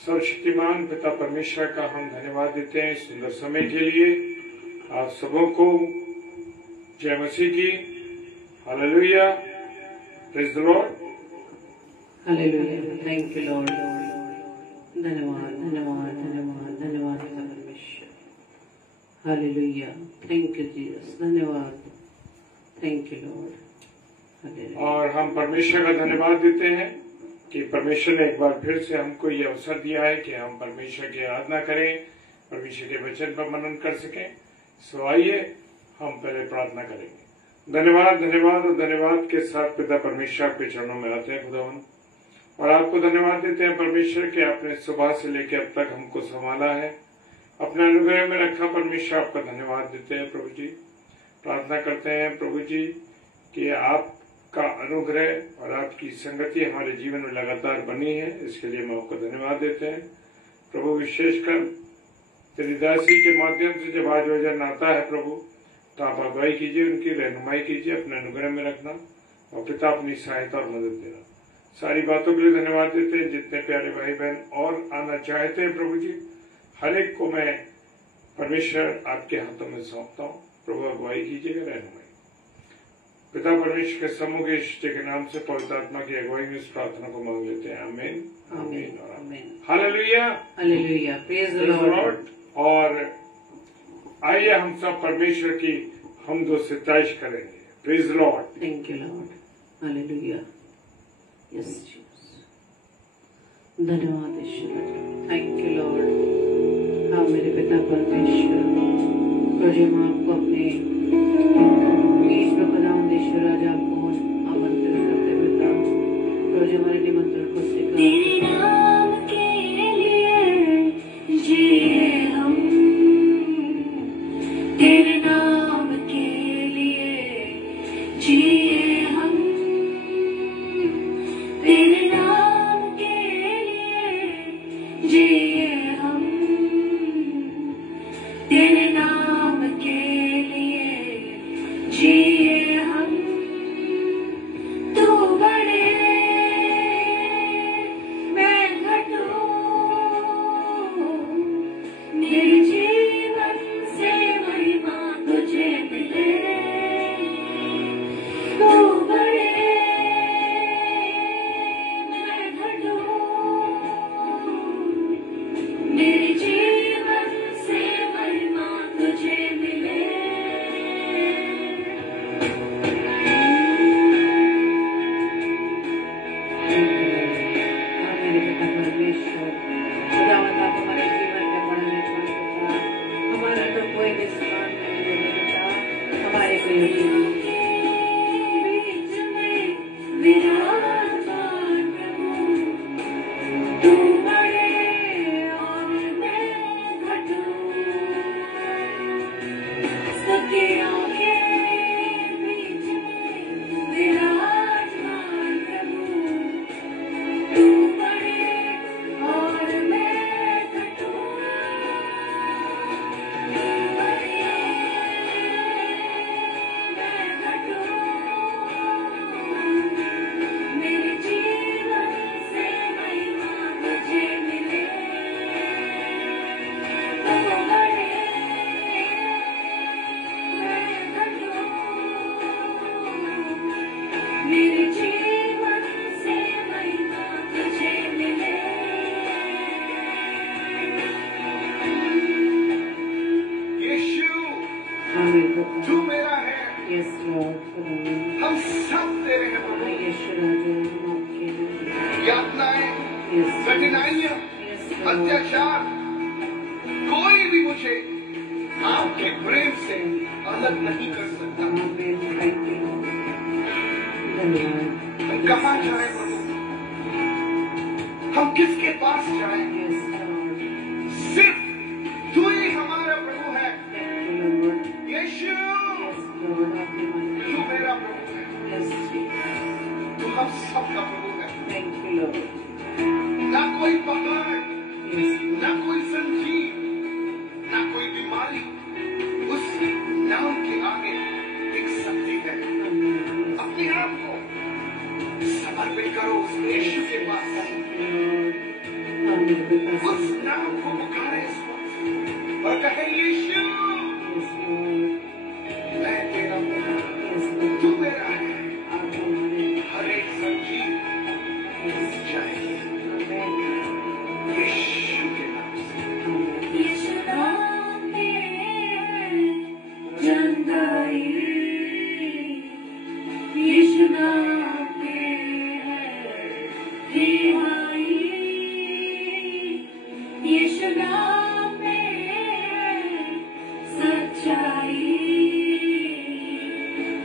सर्वशक्तिमान पिता परमेश्वर का हम धन्यवाद देते हैं सुंदर समय के लिए। आप सबों को जय मसीह की। Hallelujah, praise the Lord. Hallelujah, thank you Lord. धन्यवाद धन्यवाद धन्यवाद धन्यवाद पिता परमेश्वर। Hallelujah, thank you Jesus. धन्यवाद, थैंक यू लॉर्ड। और हम परमेश्वर का धन्यवाद देते हैं कि परमेश्वर ने एक बार फिर से हमको ये अवसर दिया है कि हम परमेश्वर की आराधना करें, परमेश्वर के वचन पर मनन कर सकें। सो आइए हम पहले प्रार्थना करेंगे। धन्यवाद धन्यवाद और धन्यवाद के साथ पिता परमेश्वर के चरणों में आते हैं खुदावन, और आपको धन्यवाद देते हैं परमेश्वर के आपने सुबह से लेकर अब तक हमको संभाला है, अपने अनुग्रह में रखा। परमेश्वर आपका धन्यवाद देते हैं प्रभु जी। प्रार्थना करते हैं प्रभु जी कि आपका अनुग्रह और आपकी संगति हमारे जीवन में लगातार बनी है, इसके लिए हम आपको धन्यवाद देते हैं प्रभु। विशेषकर तेरी दासी के माध्यम से जब आज वचन आता है प्रभु, तो आप अगुवाई कीजिए, उनकी रहनुमाई कीजिए, अपने अनुग्रह में रखना, और पिता अपनी सहायता और मदद देना। सारी बातों के लिए धन्यवाद देते हैं। जितने प्यारे भाई बहन और आना चाहते हैं प्रभु जी, हर एक को मैं परमेश्वर आपके हाथों में सौंपता हूँ। प्रभु अगुवाई कीजिएगा, रहनुमाई। पिता परमेश्वर के समूह के इष्ट के नाम से पवित्र आत्मा की अगुवाई में इस प्रार्थना को मांग लेते हैं। आमीन, आमीन और आमीन। Hallelujah, hallelujah, praise the Lord. और आइए हम सब परमेश्वर की हमदो सिताइश करेंगे। Praise the Lord. Thank you Lord. Hallelujah, yes Jesus. धन्यवाद ईश्वर, थैंक यू लॉर्ड। हाँ मेरे पिता परमेश्वर, प्रभु हम आपको अपने बीच में खुदावंद ईश्वर आज आपको आमंत्रित करते पिता, प्रभु हमारे निमंत्रण को स्वीकार। तेरे नाम के लिए जिए हम, तेरे नाम के लिए जिए हम, तेरे नाम के लिए जिए हम, तेरे नाम के लिए जिए हम। तू बड़े मैं घटूं, मेरे जीवन से महिमा तुझे मिले। तू बड़े मैं घटूं, मेरे जीवन से महिमा तुझे मिले। मेरे पिता परमेश्वर, खुदावंद आप हमारे जीवन में बढ़ने पाए पिता। हमारा तो कोई भी स्थान नहीं है मेरे पिता, हमारे कोई जीवन बीच में विराजमान प्रभु, तू बड़े और मैं घटूं। सखियों के बीच में विराजमान प्रभु, तू बड़े और मैं घटूं। तू बड़े मैं घटूं, मेरे जीवन से महिमा तुझे मिले। तू बड़े मैं घटूं, मेरे जीवन से महिमा तुझे मिले। यीशु आमीन पिता। तू मेरा है, यस लॉर्ड, खुदावंद हम सब तेरे हैं प्रभु। यीशु राजा हम आपके हैं। यातनाएं, यस कठिनाइयां, यस लॉर्ड। अत्याचार, कोई भी मुझे आपके प्रेम से अलग नहीं कर सकता। आमीन, थैंक यू लॉर्ड। धन्यवाद। हम कहाँ जाए प्रभु, हम किसके पास जाए? यस लॉर्ड, सिर्फ तू ही हमारा प्रभु है। Thank you lord. यीशु यस लॉर्ड, आपकी मर्जी। तू मेरा प्रभु है, यस जीसस, तू हम सबका प्रभु है। Thank you Lord. ना कोई पहाड़, यस ना कोई संजीव, ना कोई बीमारी, उस नाम के आगे एक शक्ति है। अपने आप को समर्पित करो उस यीशु के पास। मेरे पिता उस नाम को पुकारे इस वक्त और कहे यीशु मैं तेरा हूँ, तू मेरा है। हर एक संजीव जाएगी यीशु के नाम से। यीशु नाम में चंगाई, यीशु नाम में है रिहाई, यीशु नाम में है सच्चाई,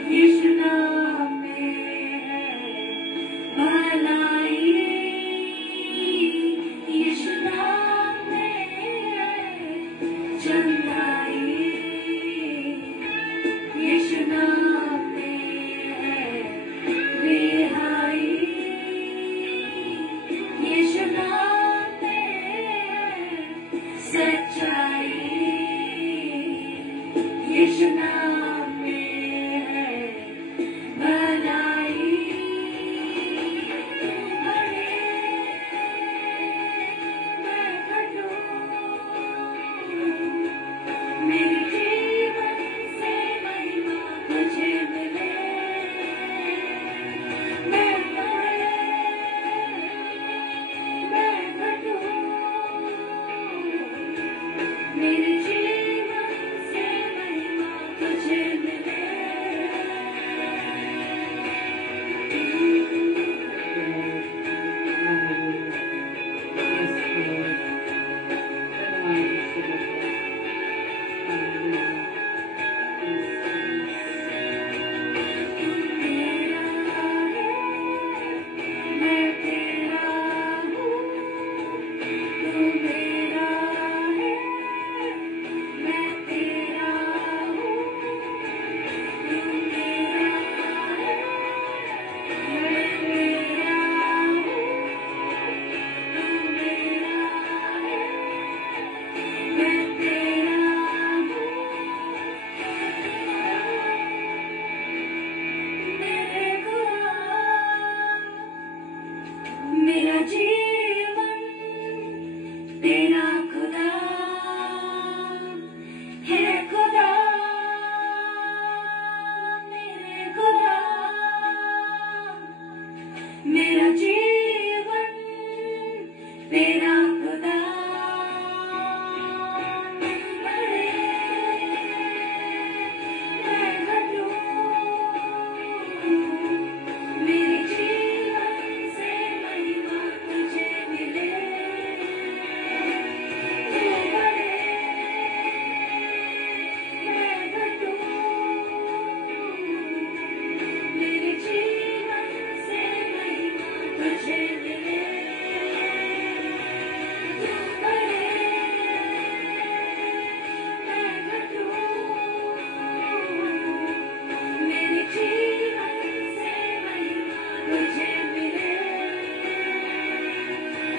यीशु नाम में है भलाई, यीशु नाम में है चंगाई, यीशु नाम में है रिहाई, यीशु नाम में है सच्चाई, यीशु नाम में है भलाई। अरे मैं कटूं, मेरे जीवन से महिमा तुझे मिले। मैं कटूं, मेरे जीवन से महिमा तुझे मिले। मैं तेरा हूँ, तू मेरा है। मैं तेरा हूँ, तू मेरा है। मैं तेरा हूँ, तू मेरा है। मैं तेरा हूँ, मेरे खुदा, मेरा जीवन तेरा खुदा है। खुदा मेरे खुदा, मेरा जीवन तेरा खुदा। अरे मैं कटूं, मेरे जीवन से महिमा तुझे मिले। तू बड़े, मैं कटूं, मेरे जीवन से महिमा तुझे मिले। तू बड़े, मैं कटूं, मेरे जीवन से महिमा तुझे मिले।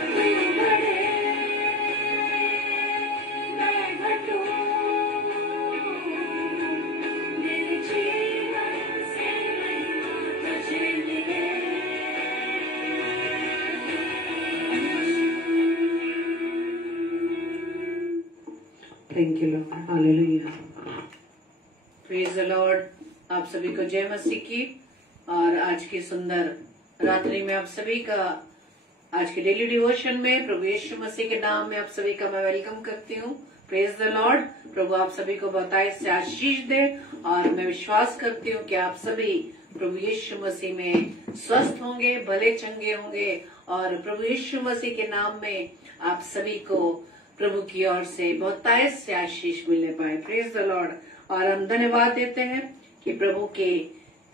तू बड़े, मैं कटूं, मेरे जीवन से महिमा तुझे मिले। Thank you Lord, hallelujah, praise the Lord. आप सभी को जय मसीह की। और आज की सुंदर रात्रि में आप सभी का आज के डेली डिवोशन में प्रभु यीशु मसीह के नाम में आप सभी का मैं वेलकम करती हूँ। Praise the lord. प्रभु आप सभी को बताए से आशीष दे। और मैं विश्वास करती हूँ कि आप सभी प्रभु यीशु मसीह में स्वस्थ होंगे, भले चंगे होंगे। और प्रभु यीशु मसीह के नाम में आप सभी को प्रभु की ओर से बहुतायत से आशीष मिलने पाए। Praise the Lord. और हम धन्यवाद देते हैं कि प्रभु के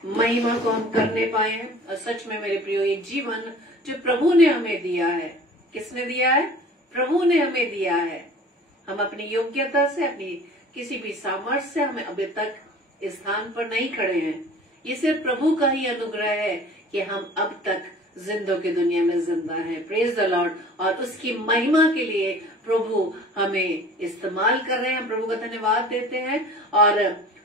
महिमा को हम करने पाए हैं। और सच में मेरे प्रियो, ये जीवन जो प्रभु ने हमें दिया है, किसने दिया है? प्रभु ने हमें दिया है। हम अपनी योग्यता से, अपनी किसी भी सामर्थ्य से हमें अभी तक इस स्थान पर नहीं खड़े हैं। ये सिर्फ प्रभु का ही अनुग्रह है कि हम अब तक जिंदों की दुनिया में जिंदा है। Praise the Lord. और उसकी महिमा के लिए प्रभु हमें इस्तेमाल कर रहे हैं। हम प्रभु का धन्यवाद देते हैं। और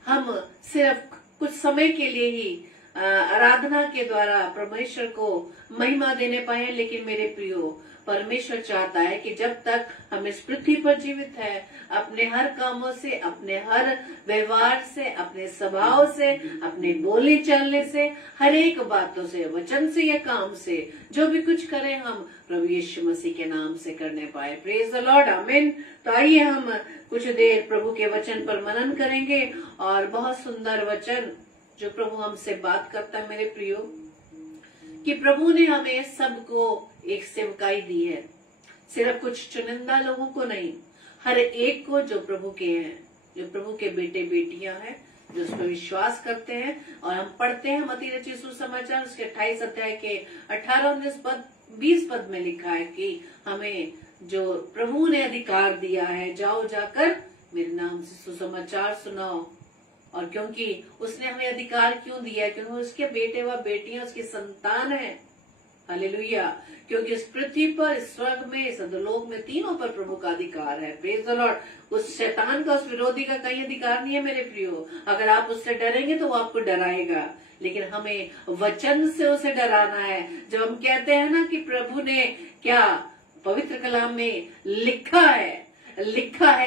हम सिर्फ कुछ समय के लिए ही आराधना के द्वारा परमेश्वर को महिमा देने पाए। लेकिन मेरे प्रियो, परमेश्वर चाहता है कि जब तक हम इस पृथ्वी पर जीवित है, अपने हर कामों से, अपने हर व्यवहार से, अपने स्वभाव से, अपने बोले चालने से, हर एक बातों से, वचन से या काम से, जो भी कुछ करें हम प्रभु यीशु मसीह के नाम से करने पाए। प्रेज द लॉर्ड, आमीन। तो आइए हम कुछ देर प्रभु के वचन पर मनन करेंगे और बहुत सुंदर वचन जो प्रभु हमसे बात करता है मेरे प्रियो, कि प्रभु ने हमें सबको एक सेवकाई दी है, सिर्फ कुछ चुनिंदा लोगों को नहीं, हर एक को जो प्रभु के हैं, जो प्रभु के बेटे बेटियां हैं, जो उस पर विश्वास करते हैं। और हम पढ़ते हैं मत्ती रचित सुसमाचार उसके 28 अध्याय के 18, 19 पद, 20 पद में लिखा है कि हमें जो प्रभु ने अधिकार दिया है, जाओ जाकर मेरे नाम से सुसमाचार सुनाओ। और क्योंकि उसने हमें अधिकार क्यों दिया है? क्योंकि उसके बेटे व बेटियां उसकी संतान है। हालेलुया। क्योंकि इस पृथ्वी पर, इस स्वर्ग में, इस अधोलोक में, तीनों पर प्रभु का अधिकार है। Praise the Lord. उस शैतान का, उस विरोधी का कहीं अधिकार नहीं है मेरे प्रियो। अगर आप उससे डरेंगे तो वो आपको डराएगा, लेकिन हमें वचन से उसे डराना है। जब हम कहते हैं ना कि प्रभु ने क्या पवित्र कलाम में लिखा है,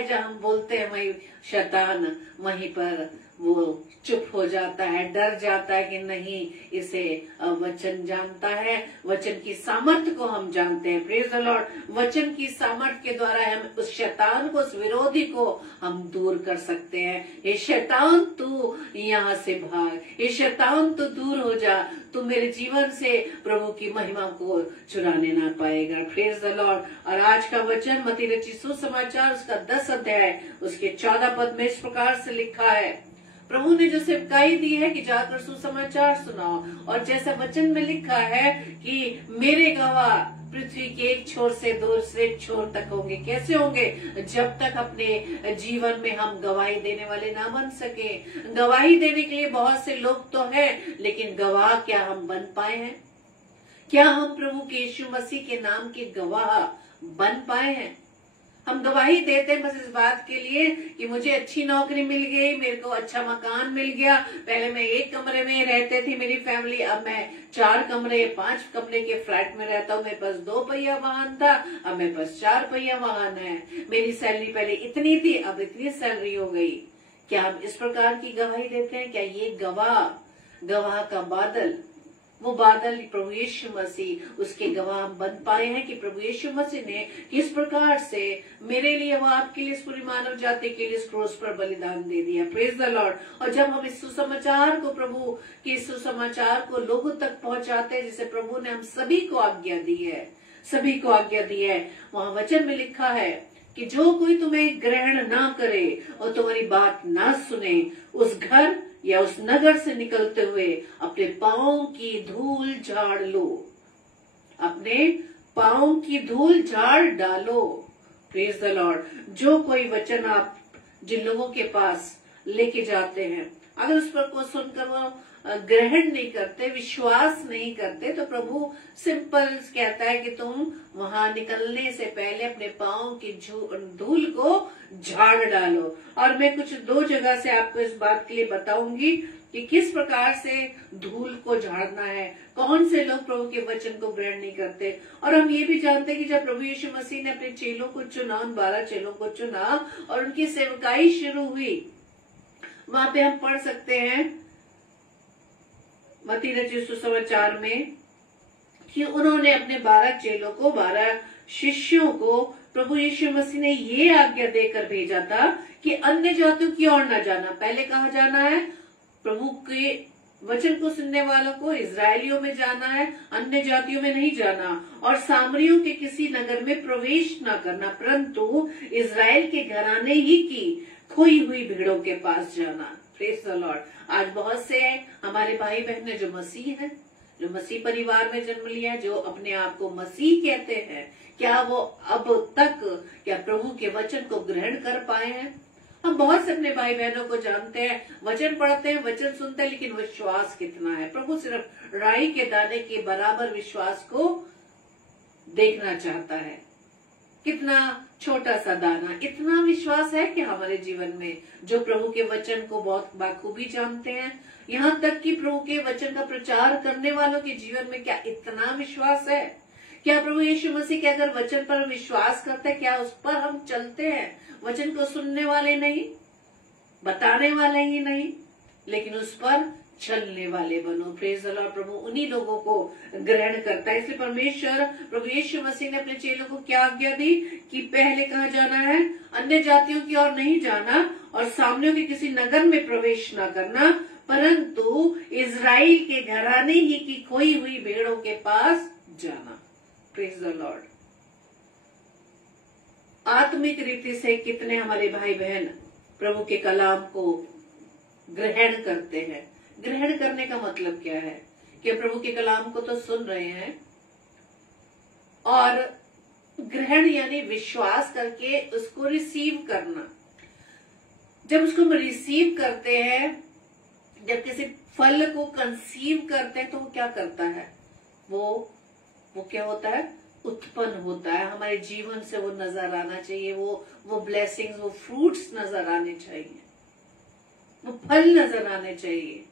जब हम बोलते हैं वही शैतान वहीं पर वो चुप हो जाता है, डर जाता है कि नहीं, इसे वचन जानता है, वचन की सामर्थ्य को हम जानते हैं। Praise the Lord. वचन की सामर्थ्य के द्वारा हम उस शैतान को, उस विरोधी को हम दूर कर सकते हैं। ये शैतान तू यहाँ से भाग, ये शैतान तू दूर हो जा, तू मेरे जीवन से प्रभु की महिमा को चुराने ना पाएगा। Praise the Lord. और आज का वचन मत्ती रचित सुसमाचार उसका 10 अध्याय उसके 14 पद में इस प्रकार से लिखा है, प्रभु ने जो सेवकाई दी है कि जाकर सुसमाचार सुनाओ। और जैसा वचन में लिखा है कि मेरे गवाह पृथ्वी के एक छोर से दूसरे छोर तक होंगे। कैसे होंगे? जब तक अपने जीवन में हम गवाही देने वाले ना बन सके। गवाही देने के लिए बहुत से लोग तो हैं, लेकिन गवाह क्या हम बन पाए हैं? क्या हम प्रभु के यीशु मसीह के नाम के गवाह बन पाए हैं? हम गवाही देते हैं बस इस बात के लिए कि मुझे अच्छी नौकरी मिल गई, मेरे को अच्छा मकान मिल गया। पहले मैं एक कमरे में रहते थी मेरी फैमिली, अब मैं 4 कमरे 5 कमरे के फ्लैट में रहता हूँ। मेरे पास 2 पहिया वाहन था, अब मेरे पास 4 पहिया वाहन है। मेरी सैलरी पहले इतनी थी, अब इतनी सैलरी हो गई। क्या हम इस प्रकार की गवाही देते हैं? क्या ये गवाह का बादल, वो बादल प्रभु यीशु मसीह, उसके गवाह बन पाए हैं कि प्रभु यीशु मसीह ने किस प्रकार से मेरे लिए, वो आपके लिए, इस पूरी मानव जाति के लिए इस क्रूस पर बलिदान दे दिया। Praise the Lord. और जब हम इस सुसमाचार को, प्रभु के सुसमाचार को लोगों तक पहुंचाते हैं, जिसे प्रभु ने हम सभी को आज्ञा दी है, वहाँ वचन में लिखा है कि जो कोई तुम्हें ग्रहण ना करे और तुम्हारी बात ना सुने, उस घर या उस नगर से निकलते हुए अपने पांव की धूल झाड़ लो, अपने पांव की धूल झाड़ डालो। Praise the Lord. जो कोई वचन आप जिन लोगों के पास लेके जाते हैं, अगर उस पर को सुनकर वो ग्रहण नहीं करते, विश्वास नहीं करते, तो प्रभु सिंपल कहता है कि तुम वहां निकलने से पहले अपने पांव की धूल को झाड़ डालो। और मैं कुछ 2 जगह से आपको इस बात के लिए बताऊंगी कि किस प्रकार से धूल को झाड़ना है। कौन से लोग प्रभु के वचन को ग्रहण नहीं करते। और हम ये भी जानते हैं कि जब प्रभु यीशु मसीह ने अपने चेलों को चुना, उन 12 चेलों को चुना और उनकी सेवकाई शुरू हुई, वहां पे हम पढ़ सकते हैं मत्ती रचित सुसमाचार में कि उन्होंने अपने 12 चेलों को, 12 शिष्यों को प्रभु यीशु मसीह ने ये आज्ञा देकर भेजा था कि अन्य जातियों की ओर न जाना। पहले कहाँ जाना है? प्रभु के वचन को सुनने वालों को, इजरायलियों में जाना है, अन्य जातियों में नहीं जाना। और सामरियों के किसी नगर में प्रवेश न करना, परंतु इजराइल के घराने ही की खोई हुई भीड़ों के पास जाना। Praise the Lord. आज बहुत से हमारे भाई बहन जो मसीह हैं, जो मसीह परिवार में जन्म लिया, जो अपने आप को मसीह कहते हैं, क्या वो अब तक क्या प्रभु के वचन को ग्रहण कर पाए हैं? हम बहुत से अपने भाई बहनों को जानते हैं, वचन पढ़ते हैं, वचन सुनते हैं, लेकिन विश्वास कितना है? प्रभु सिर्फ राई के दाने के बराबर विश्वास को देखना चाहता है। कितना छोटा सा दाना, इतना विश्वास है कि हमारे जीवन में, जो प्रभु के वचन को बहुत बाखूबी जानते हैं, यहाँ तक कि प्रभु के वचन का प्रचार करने वालों के जीवन में क्या इतना विश्वास है? क्या प्रभु यीशु मसीह के अगर वचन पर विश्वास करते हैं, क्या उस पर हम चलते हैं? वचन को सुनने वाले नहीं, बताने वाले ही नहीं, लेकिन उस पर चलने वाले बनो। Praise the lord. प्रभु उन्हीं लोगों को ग्रहण करता है। इसलिए परमेश्वर प्रभु यीशु मसीह ने अपने चेलों को क्या आज्ञा दी कि पहले कहाँ जाना है? अन्य जातियों की ओर नहीं जाना और सामने के किसी नगर में प्रवेश न करना, परंतु इज़राइल के घराने ही की खोई हुई भेड़ों के पास जाना। Praise the Lord. आत्मिक रीति से कितने हमारे भाई बहन प्रभु के कलाम को ग्रहण करते हैं? ग्रहण करने का मतलब क्या है? कि प्रभु के कलाम को तो सुन रहे हैं, और ग्रहण यानी विश्वास करके उसको रिसीव करना। जब उसको हम रिसीव करते हैं, जब किसी फल को कंसीव करते हैं, तो वो क्या करता है? वो क्या होता है? उत्पन्न होता है। हमारे जीवन से वो नजर आना चाहिए, वो ब्लेसिंग्स, वो फ्रूट्स नजर आने चाहिए, वो फल नजर आने चाहिए।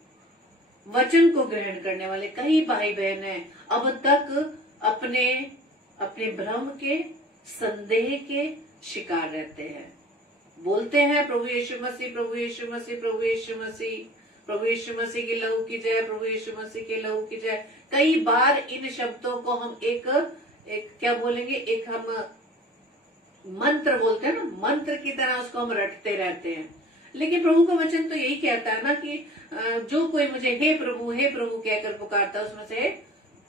वचन को ग्रहण करने वाले कई भाई बहन हैं अब तक अपने भ्रम के, संदेह के शिकार रहते हैं। बोलते हैं प्रभु यीशु मसीह, प्रभु यीशु मसीह, प्रभु यीशु मसीह, प्रभु यीशु मसीह की लहू की जय, प्रभु यीशु मसीह के लहू की जय। कई बार इन शब्दों को हम एक क्या बोलेंगे, एक हम मंत्र बोलते हैं ना, मंत्र की तरह उसको हम रटते रहते हैं। लेकिन प्रभु का वचन तो यही कहता है ना कि जो कोई मुझे हे प्रभु कहकर पुकारता है, उसमें से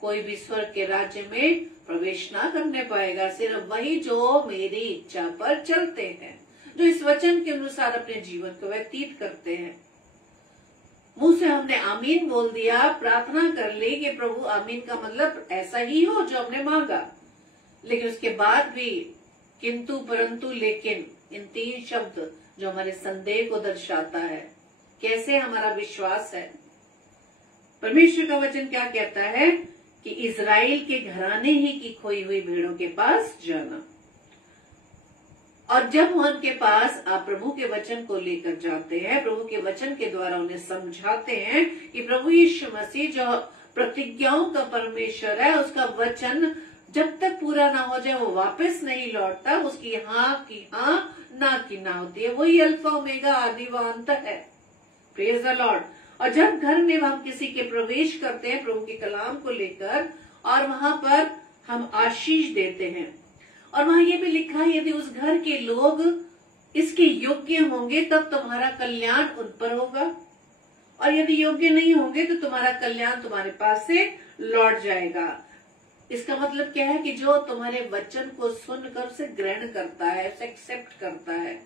कोई भी स्वर्ग के राज्य में प्रवेश ना करने पाएगा। सिर्फ वही जो मेरी इच्छा पर चलते हैं, जो इस वचन के अनुसार अपने जीवन को व्यतीत करते हैं। मुंह से हमने आमीन बोल दिया, प्रार्थना कर ली कि प्रभु, आमीन का मतलब ऐसा ही हो जो हमने मांगा, लेकिन उसके बाद भी किंतु, परंतु, लेकिन, इन 3 शब्द जो हमारे संदेह को दर्शाता है, कैसे हमारा विश्वास है। परमेश्वर का वचन क्या कहता है कि इज़राइल के घराने ही की खोई हुई भेड़ों के पास जाना। और जब उनके पास आप प्रभु के वचन को लेकर जाते हैं, प्रभु के वचन के द्वारा उन्हें समझाते हैं कि प्रभु यीशु मसीह जो प्रतिज्ञाओं का परमेश्वर है, उसका वचन जब तक पूरा ना हो जाए वो वापस नहीं लौटता। उसकी हाँ की हाँ, ना की ना होती है। वही अल्फा ओमेगा, आदि व अंत है। Praise the Lord. और जब घर में हम किसी के प्रवेश करते हैं प्रभु के कलाम को लेकर, और वहां पर हम आशीष देते हैं, और वहां ये भी लिखा है यदि उस घर के लोग इसके योग्य होंगे तब तुम्हारा कल्याण उन पर होगा, और यदि योग्य नहीं होंगे तो तुम्हारा कल्याण तुम्हारे पास से लौट जाएगा। इसका मतलब क्या है कि जो तुम्हारे वचन को सुनकर उसे ग्रहण करता है, उसे एक्सेप्ट करता है।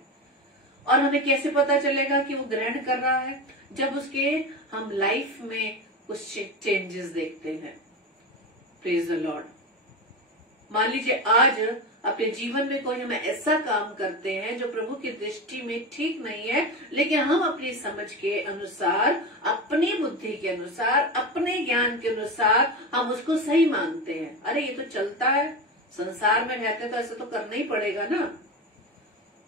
और हमें कैसे पता चलेगा कि वो ग्रहण कर रहा है? जब उसके हम लाइफ में कुछ चेंजेस देखते हैं। Praise the Lord. मान लीजिए आज अपने जीवन में कोई हम ऐसा काम करते हैं जो प्रभु की दृष्टि में ठीक नहीं है, लेकिन हम अपनी समझ के अनुसार, अपनी बुद्धि के अनुसार, अपने ज्ञान के अनुसार हम उसको सही मानते हैं। अरे ये तो चलता है, संसार में रहते तो ऐसा तो करना ही पड़ेगा ना।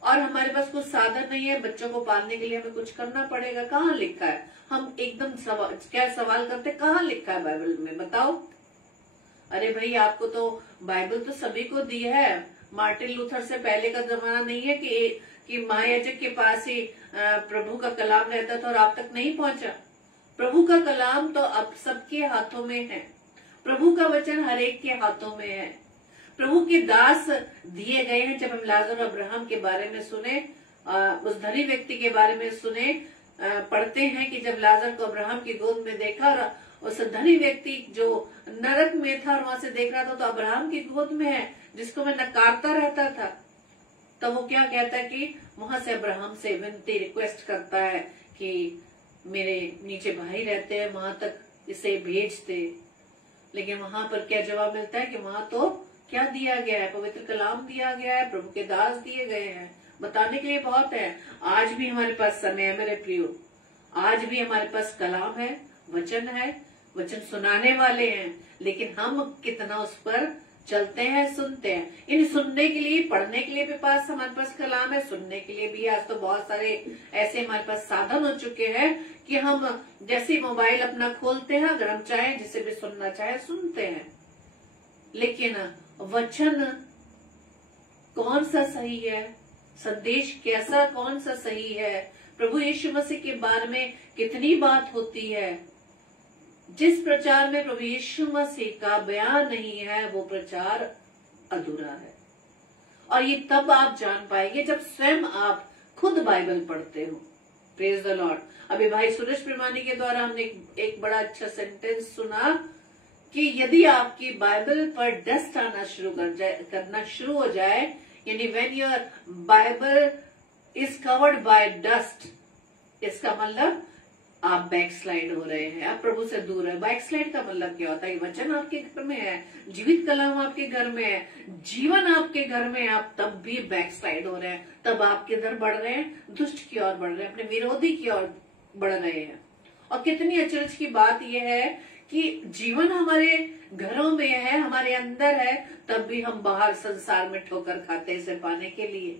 और हमारे पास कुछ साधन नहीं है, बच्चों को पालने के लिए हमें कुछ करना पड़ेगा। कहाँ लिखा है? हम एकदम सवाल करते, कहाँ लिखा है बाइबल में? बताओ। अरे भाई, आपको तो बाइबल तो सभी को दी है। मार्टिन लूथर से पहले का जमाना नहीं है कि महायाजक के पास ही प्रभु का कलाम रहता था और आप तक नहीं पहुंचा। प्रभु का कलाम तो अब सबके हाथों में है। प्रभु का वचन हर एक के हाथों में है। प्रभु के दास दिए गए हैं। जब हम लाजर और अब्राहम के बारे में सुने, उस धनी व्यक्ति के बारे में सुने, पढ़ते हैं कि जब लाजर को अब्राहम की गोद में देखा और उस धनी व्यक्ति जो नरक में था और वहां से देख रहा था, तो अब्राहम की गोद में है जिसको मैं नकारता रहता था, तो वो क्या कहता है कि वहां से अब्राहम से विनती, रिक्वेस्ट करता है कि मेरे नीचे भाई रहते हैं, वहां तक इसे भेज दे। लेकिन वहां पर क्या जवाब मिलता है कि वहां तो क्या दिया गया है? पवित्र कलाम दिया गया है, प्रभु के दास दिए गए हैं, बताने के लिए बहुत है। आज भी हमारे पास समय है मेरे प्रियो, आज भी हमारे पास कलाम है, वचन है, वचन सुनाने वाले हैं, लेकिन हम कितना उस पर चलते हैं, सुनते हैं। इन सुनने के लिए, पढ़ने के लिए भी पास हमारे पास कलाम है, सुनने के लिए भी। आज तो बहुत सारे ऐसे हमारे पास साधन हो चुके हैं कि हम जैसे मोबाइल अपना खोलते हैं, अगर हम चाहें जिसे भी सुनना चाहे सुनते हैं। लेकिन वचन कौन सा सही है, संदेश कैसा कौन सा सही है, प्रभु यीशु मसीह के बारे में कितनी बात होती है। जिस प्रचार में प्रभु यीशु मसीह का बयान नहीं है वो प्रचार अधूरा है। और ये तब आप जान पाएंगे जब स्वयं आप खुद बाइबल पढ़ते हो। Praise the Lord. अभी भाई सुरेश प्रेमानी के द्वारा हमने एक बड़ा अच्छा सेंटेंस सुना कि यदि आपकी बाइबल पर डस्ट आना करना शुरू हो जाए, यानी when your Bible is covered by dust, इसका मतलब आप बैकस्लाइड हो रहे हैं, आप प्रभु से दूर है। बैकस्लाइड का मतलब क्या होता है? वचन आपके घर में है, जीवित कलाम आपके घर में है, जीवन आपके घर में है, आप तब भी बैकस्लाइड हो रहे हैं, तब आप किधर बढ़ रहे हैं? दुष्ट की ओर बढ़ रहे हैं, अपने विरोधी की ओर बढ़ रहे हैं। और कितनी अचरज की बात यह है कि जीवन हमारे घरों में है, हमारे अंदर है, तब भी हम बाहर संसार में ठोकर खाते हैं इसे पाने के लिए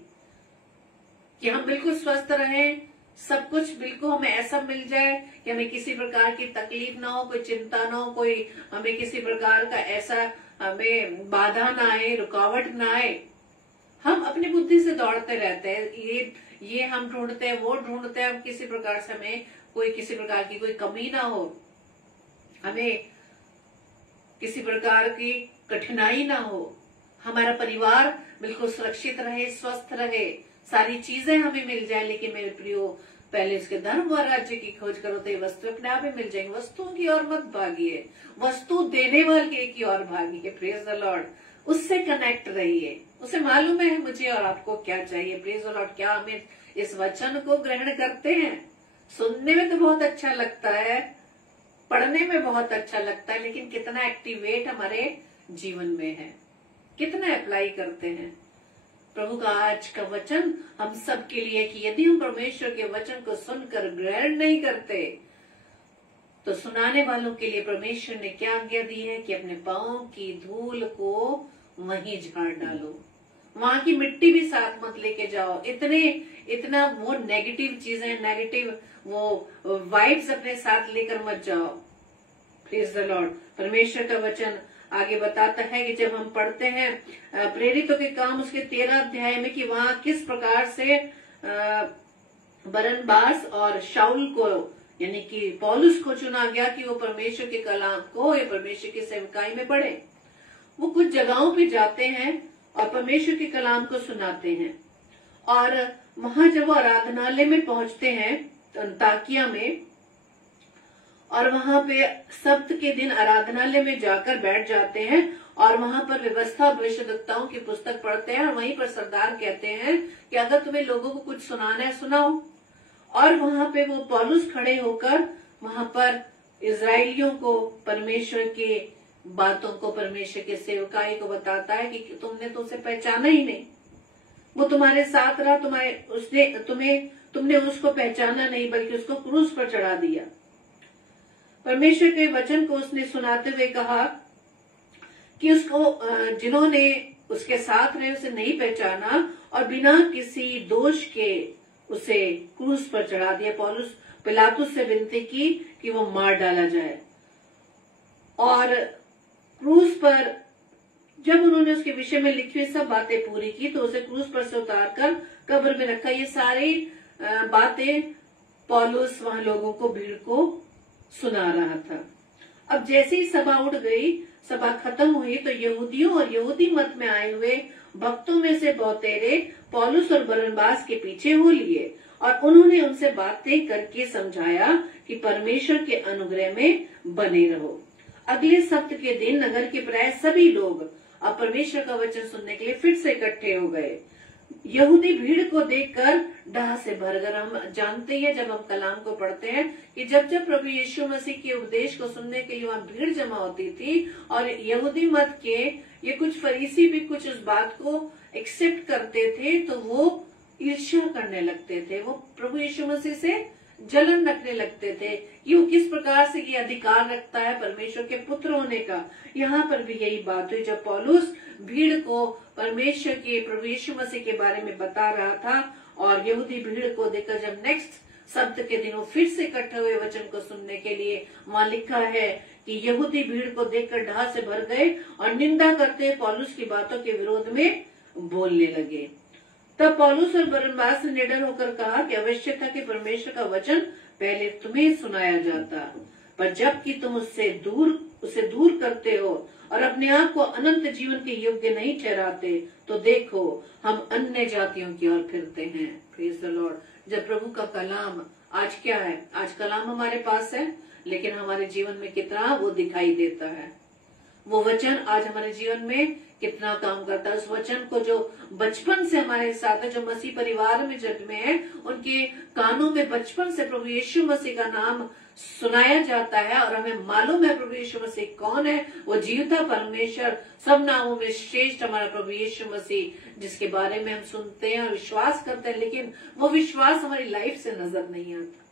कि हम बिल्कुल स्वस्थ रहें, सब कुछ बिल्कुल हमें ऐसा मिल जाए कि हमें किसी प्रकार की तकलीफ ना हो, कोई चिंता ना हो, कोई हमें किसी प्रकार का ऐसा हमें बाधा ना आए, रुकावट ना आए। हम अपनी बुद्धि से दौड़ते रहते हैं, ये हम ढूंढते हैं, वो ढूंढते हैं, हम किसी प्रकार से हमें कोई किसी प्रकार की कोई कमी ना हो, हमें किसी प्रकार की कठिनाई ना हो, हमारा परिवार बिल्कुल सुरक्षित रहे, स्वस्थ रहे, सारी चीजें हमें मिल जाए। लेकिन मेरे प्रियो, पहले उसके धर्म और राज्य की खोज करो तो ये वस्तु अपने आप ही मिल जाएंगी। वस्तुओं की ओर मत भागिए, वस्तु देने वाले की ओर भागिए। Praise the lord. उससे कनेक्ट रहिए, उसे मालूम है मुझे और आपको क्या चाहिए। Praise the lord. क्या हमें इस वचन को ग्रहण करते हैं? सुनने में तो बहुत अच्छा लगता है, पढ़ने में बहुत अच्छा लगता है, लेकिन कितना एक्टिवेट हमारे जीवन में है, कितना अप्लाई करते हैं? प्रभु का आज का वचन हम सब के लिए कि यदि हम परमेश्वर के वचन को सुनकर ग्रहण नहीं करते तो सुनाने वालों के लिए परमेश्वर ने क्या आज्ञा दी है कि अपने पांव की धूल को वहीं झाड़ डालो, वहां की मिट्टी भी साथ मत लेके जाओ। इतना वो नेगेटिव चीजें, नेगेटिव वो वाइब्स अपने साथ लेकर मत जाओ। Praise the Lord. परमेश्वर का वचन आगे बताता है कि जब हम पढ़ते हैं प्रेरितों के काम उसके 13 अध्याय में कि वहां किस प्रकार से बरनबास और शाऊल को, यानी कि पौलुस को चुना गया कि वो परमेश्वर के कलाम को या परमेश्वर की सेवकाई में बढ़े। वो कुछ जगहों पे जाते हैं और परमेश्वर के कलाम को सुनाते हैं। और वहां जब वो आराधनालय में पहुंचते हैं अंताकिया में, और वहां पे सप्त के दिन आराधनालय में जाकर बैठ जाते हैं और वहां पर व्यवस्था भविष्यद्वक्ताओं की पुस्तक पढ़ते हैं। और वहीं पर सरदार कहते हैं कि अगर तुम्हें लोगों को कुछ सुनाना है सुनाओ। और वहां पे वो पौलुस खड़े होकर वहां पर इजराइलियों को परमेश्वर के बातों को, परमेश्वर के सेवकाई को बताता है कि तुमने तो उसे पहचाना ही नहीं, वो तुम्हारे साथ रहा, तुमने उसको पहचाना नहीं, बल्कि उसको क्रूस पर चढ़ा दिया। परमेश्वर के वचन को उसने सुनाते हुए कहा कि उसको जिन्होंने उसके साथ रहे उसे नहीं पहचाना और बिना किसी दोष के उसे क्रूस पर चढ़ा दिया। पौलुस पिलातुस से विनती की कि वो मार डाला जाए। और क्रूस पर जब उन्होंने उसके विषय में लिखी हुई सब बातें पूरी की तो उसे क्रूस पर से उतारकर कब्र में रखा। ये सारी बातें पौलुस वहां लोगों को, भीड़ को सुना रहा था। अब जैसे ही सभा उठ गई, सभा खत्म हुई, तो यहूदियों और यहूदी मत में आए हुए भक्तों में से बहुतेरे पौलुस और बरनबास के पीछे हो लिए और उन्होंने उनसे बातें करके समझाया कि परमेश्वर के अनुग्रह में बने रहो। अगले सप्त के दिन नगर के प्राय सभी लोग अब परमेश्वर का वचन सुनने के लिए फिर से इकट्ठे हो गए। यहूदी भीड़ को देखकर डाह से भर गए। हम जानते हैं जब हम कलाम को पढ़ते हैं कि जब जब प्रभु यीशु मसीह के उपदेश को सुनने के लिए वहां भीड़ जमा होती थी और यहूदी मत के ये कुछ फरीसी भी कुछ उस बात को एक्सेप्ट करते थे तो वो ईर्ष्या करने लगते थे, वो प्रभु यीशु मसीह से जलन रखने लगते थे कि वो किस प्रकार से ये अधिकार रखता है परमेश्वर के पुत्र होने का। यहाँ पर भी यही बात हुई जब पौलुस भीड़ को परमेश्वर के, प्रभु यीशु मसीह के बारे में बता रहा था और यहूदी भीड़ को देखकर जब नेक्स्ट सप्त के दिन वो फिर से इकट्ठे हुए वचन को सुनने के लिए, वहां लिखा है कि यहूदी भीड़ को देखकर ढाह से भर गए और निंदा करते पौलुस की बातों के विरोध में बोलने लगे। तब पौलुस और बरनबास ने निडर होकर कहा कि आवश्यक था कि परमेश्वर का वचन पहले तुम्हें सुनाया जाता, पर जबकि तुम उसे दूर करते हो और अपने आप को अनंत जीवन के योग्य नहीं ठहराते, तो देखो हम अन्य जातियों की ओर फिरते हैं। Praise the Lord. जब प्रभु का कलाम आज क्या है, आज कलाम हमारे पास है, लेकिन हमारे जीवन में कितना वो दिखाई देता है, वो वचन आज हमारे जीवन में कितना काम करता है। उस वचन को जो बचपन से हमारे साथ है, जो मसीह परिवार में जन्मे हैं, उनके कानों में बचपन से प्रभु यीशु मसीह का नाम सुनाया जाता है और हमें मालूम है प्रभु यीशु मसीह कौन है। वो जीवता परमेश्वर, सब नामों में श्रेष्ठ हमारा प्रभु यीशु मसीह, जिसके बारे में हम सुनते हैं और विश्वास करते हैं, लेकिन वो विश्वास हमारी लाइफ से नजर नहीं आता।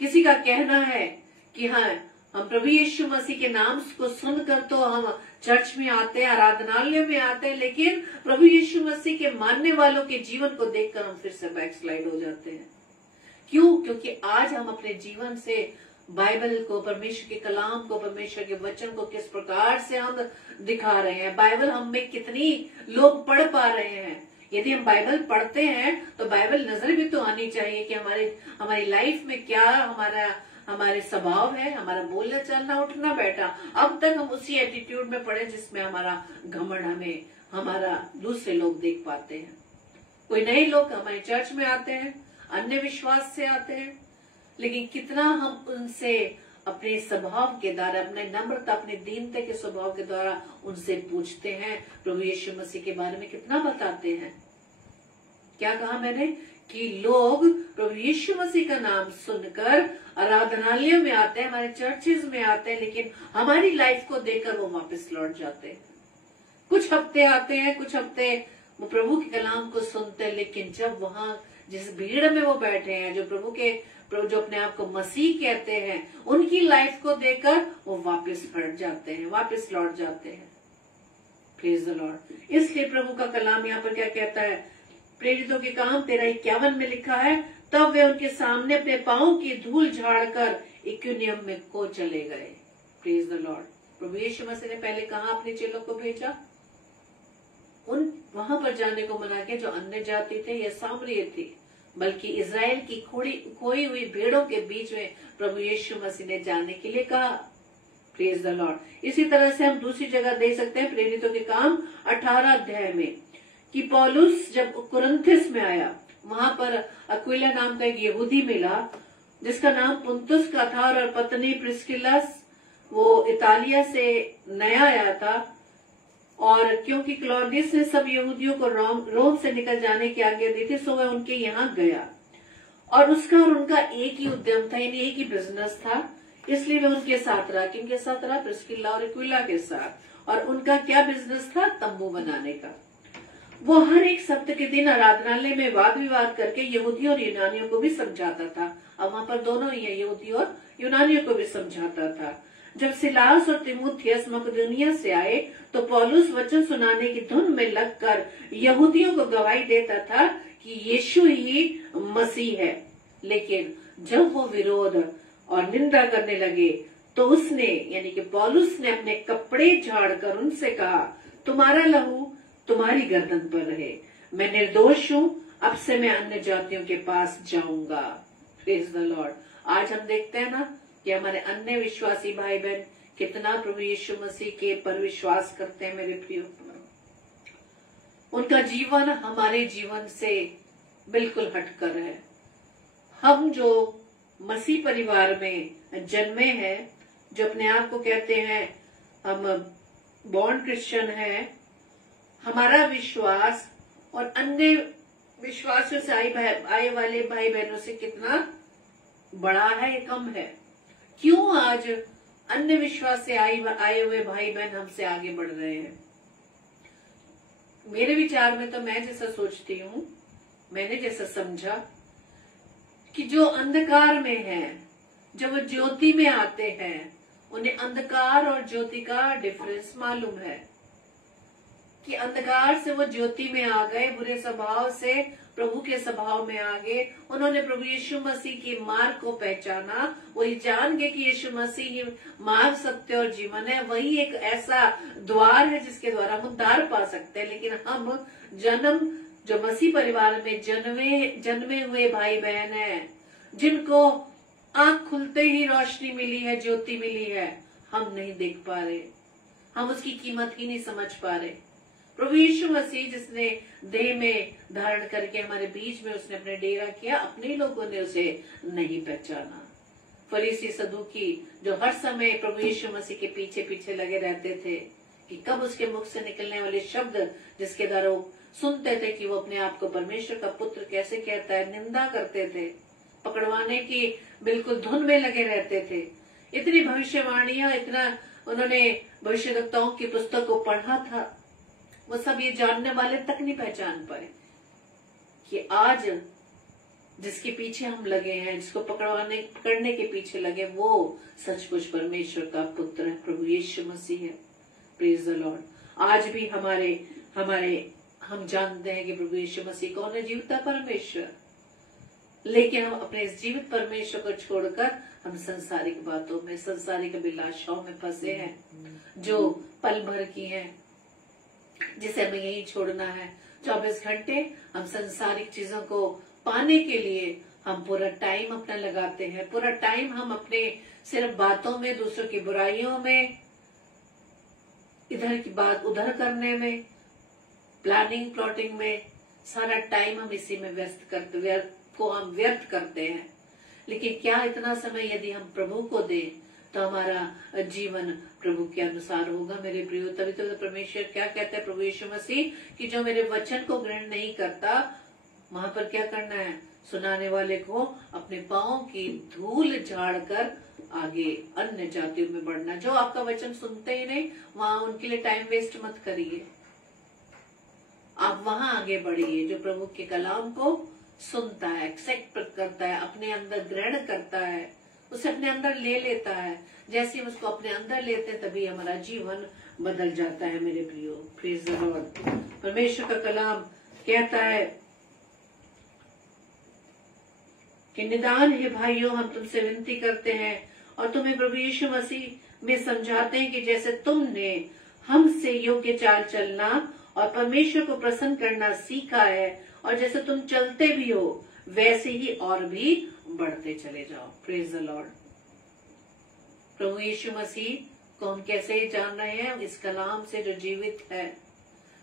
किसी का कहना है कि हाँ, हम प्रभु यीशु मसीह के नाम को सुनकर तो हम चर्च में आते हैं, आराधनालय में आते हैं, लेकिन प्रभु यीशु मसीह के मानने वालों के जीवन को देखकर हम फिर से बैकस्लाइड हो जाते हैं। क्यों? क्योंकि आज हम अपने जीवन से बाइबल को, परमेश्वर के कलाम को, परमेश्वर के वचन को किस प्रकार से हम दिखा रहे हैं। बाइबल हम में कितनी लोग पढ़ पा रहे हैं। यदि हम बाइबल पढ़ते हैं तो बाइबल नजर भी तो आनी चाहिए कि हमारी लाइफ में क्या हमारे स्वभाव है, हमारा बोलना चलना उठना बैठा। अब तक हम उसी एटीट्यूड में पड़े जिसमें हमारा घमंड हमारा दूसरे लोग देख पाते हैं। कोई नए लोग हमारे चर्च में आते हैं, अन्य विश्वास से आते हैं, लेकिन कितना हम उनसे अपने स्वभाव के द्वारा, अपने नम्रता, अपने दीनता के स्वभाव के द्वारा उनसे पूछते हैं, प्रभु यीशु मसीह के बारे में कितना बताते हैं। क्या कहा मैंने कि लोग प्रभु यीशु मसीह का नाम सुनकर आराधनालयों में आते हैं, हमारे चर्चेज में आते हैं, लेकिन हमारी लाइफ को देखकर वो वापस लौट जाते हैं। कुछ हफ्ते आते हैं, कुछ हफ्ते वो प्रभु के कलाम को सुनते हैं, लेकिन जब वहां जिस भीड़ में वो बैठे हैं, जो अपने आप को मसीह कहते हैं, उनकी लाइफ को देखकर वो वापस हट जाते हैं, वापस लौट जाते हैं। Praise the Lord. इसलिए प्रभु का कलाम यहाँ पर क्या कहता है, प्रेरितों के काम 13:51 में लिखा है, तब वे उनके सामने अपने पांव की धूल झाड़कर इकुनियम में को चले गए। Praise the lord. प्रभु यीशु मसीह ने पहले कहा अपने चेलों को भेजा, वहां पर जाने को मना किया जो अन्य जाति थे या सामरिय थे, बल्कि इजराइल की खोई हुई भेड़ों के बीच में प्रभु यीशु मसीह ने जाने के लिए कहा। Praise the Lord. इसी तरह से हम दूसरी जगह देख सकते हैं प्रेरितों के काम 18 अध्याय में, कि पौलुस जब कुरिन्थुस में आया, वहां पर अक्विला नाम का एक यहूदी मिला जिसका नाम पुंतुस का था और पत्नी प्रिस्किलस, वो इतालिया से नया आया था। और क्योंकि क्लौदियस ने सब यहूदियों को रोम से निकल जाने की आज्ञा दी थी, सो वह उनके यहाँ गया और उसका और उनका एक ही उद्यम था, यानी एक ही बिजनेस था, इसलिए वह उनके साथ रहा। किनके साथ रहा? प्रिस्किला और एक्विला के साथ। और उनका क्या बिजनेस था? तंबू बनाने का। वो हर एक सप्ताह के दिन आराधनालय में वाद विवाद करके यहूदियों और यूनानियों को भी समझाता था। अब वहां पर दोनों ही है, यहूदी और यूनानियों को भी समझाता था। जब सिलास और तिमुथियस मकदूनिया से आए तो पौलुस वचन सुनाने की धुन में लगकर यहूदियों को गवाही देता था कि यीशु ही मसीह है। लेकिन जब वो विरोध और निंदा करने लगे तो उसने, यानी कि पौलुस ने अपने कपड़े झाड़कर उनसे कहा, तुम्हारा लहू तुम्हारी गर्दन पर रहे, मैं निर्दोष हूँ, अब से मैं अन्य जातियों के पास जाऊंगा। Praise the Lord. आज हम देखते हैं ना कि हमारे अन्य विश्वासी भाई बहन कितना प्रभु यीशु मसीह के पर विश्वास करते हैं। मेरे प्रिय, उनका जीवन हमारे जीवन से बिल्कुल हटकर है। हम जो मसीह परिवार में जन्मे हैं, जो अपने आप को कहते हैं हम बॉर्न क्रिश्चियन हैं, हमारा विश्वास और अन्य विश्वासों से आए वाले भाई बहनों से कितना बड़ा है या कम है? क्यों आज अन्य विश्वास से आए हुए भाई बहन हमसे आगे बढ़ रहे हैं? मेरे विचार में तो मैं जैसा सोचती हूँ, मैंने जैसा समझा कि जो अंधकार में है, जब वो ज्योति में आते हैं, उन्हें अंधकार और ज्योति का डिफरेंस मालूम है। कि अंधकार से वो ज्योति में आ गए, बुरे स्वभाव से प्रभु के स्वभाव में आ गए। उन्होंने प्रभु यीशु मसीह के मार्ग को पहचाना, वही जान गए कि यीशु मसीह ही मार्ग, सत्य और जीवन है। वही एक ऐसा द्वार है जिसके द्वारा हम उद्धार पा सकते हैं। लेकिन हम जो मसीह परिवार में जन्मे हुए भाई बहन हैं, जिनको आंख खुलते ही रोशनी मिली है, ज्योति मिली है, हम नहीं देख पा रहे, हम उसकी कीमत ही नहीं समझ पा रहे। प्रभु यीशु मसीह जिसने देह में धारण करके हमारे बीच में उसने अपने डेरा किया, अपने लोगों ने उसे नहीं पहचाना। फरीसी सदूकी जो हर समय प्रभु यीशु मसीह के पीछे पीछे लगे रहते थे कि कब उसके मुख से निकलने वाले शब्द जिसके द्वारा वो सुनते थे कि वो अपने आप को परमेश्वर का पुत्र कैसे कहता है, निंदा करते थे, पकड़वाने की बिल्कुल धुन में लगे रहते थे। इतनी भविष्यवाणियां, इतना उन्होंने भविष्यवक्ताओं की पुस्तक को पढ़ा था, वो सब ये जानने वाले तक नहीं पहचान पाए कि आज जिसके पीछे हम लगे हैं, जिसको पकड़ने के पीछे लगे, वो सचमुच परमेश्वर का पुत्र है, प्रभु यीशु मसीह है। Praise the Lord. आज भी हम जानते हैं कि प्रभु यीशु मसीह कौन है, जीवता परमेश्वर। लेकिन हम अपने इस जीवित परमेश्वर को छोड़कर हम संसारिक बातों में, संसारिक अभिलाषाओं में फंसे हैं, जो पल भर की हैं, जिसे हमें यही छोड़ना है। 24 घंटे हम संसारिक चीजों को पाने के लिए हम पूरा टाइम अपना लगाते हैं। पूरा टाइम हम अपने सिर्फ बातों में, दूसरों की बुराइयों में, इधर की बात उधर करने में, प्लानिंग प्लॉटिंग में, सारा टाइम हम इसी में व्यर्थ करते हैं। लेकिन क्या इतना समय यदि हम प्रभु को दें तो हमारा जीवन प्रभु के अनुसार होगा मेरे प्रियो। तभी तो परमेश्वर क्या कहता है प्रभु यीशु मसीह कि जो मेरे वचन को ग्रहण नहीं करता, वहां पर क्या करना है, सुनाने वाले को अपने पांव की धूल झाड़कर आगे अन्य जातियों में बढ़ना। जो आपका वचन सुनते ही नहीं, वहां उनके लिए टाइम वेस्ट मत करिए, आप वहां आगे बढ़िए। जो प्रभु के कलाम को सुनता है, एक्सेप्ट करता है, अपने अंदर ग्रहण करता है, उसे अपने अंदर ले लेता है। जैसे हम उसको अपने अंदर लेते हैं तभी हमारा जीवन बदल जाता है मेरे प्रियो। Praise the Lord. परमेश्वर का कलाम कहता है कि निदान हे भाइयों, हम तुमसे विनती करते हैं और तुम्हें प्रभु यीशु मसीह में समझाते हैं कि जैसे तुमने हमसे योग्य चाल चलना और परमेश्वर को प्रसन्न करना सीखा है, और जैसे तुम चलते भी हो वैसे ही और भी बढ़ते चले जाओ। Praise the lord. प्रभु यीशु मसीह को हम कैसे जान रहे हैं, इस कलाम से जो जीवित है।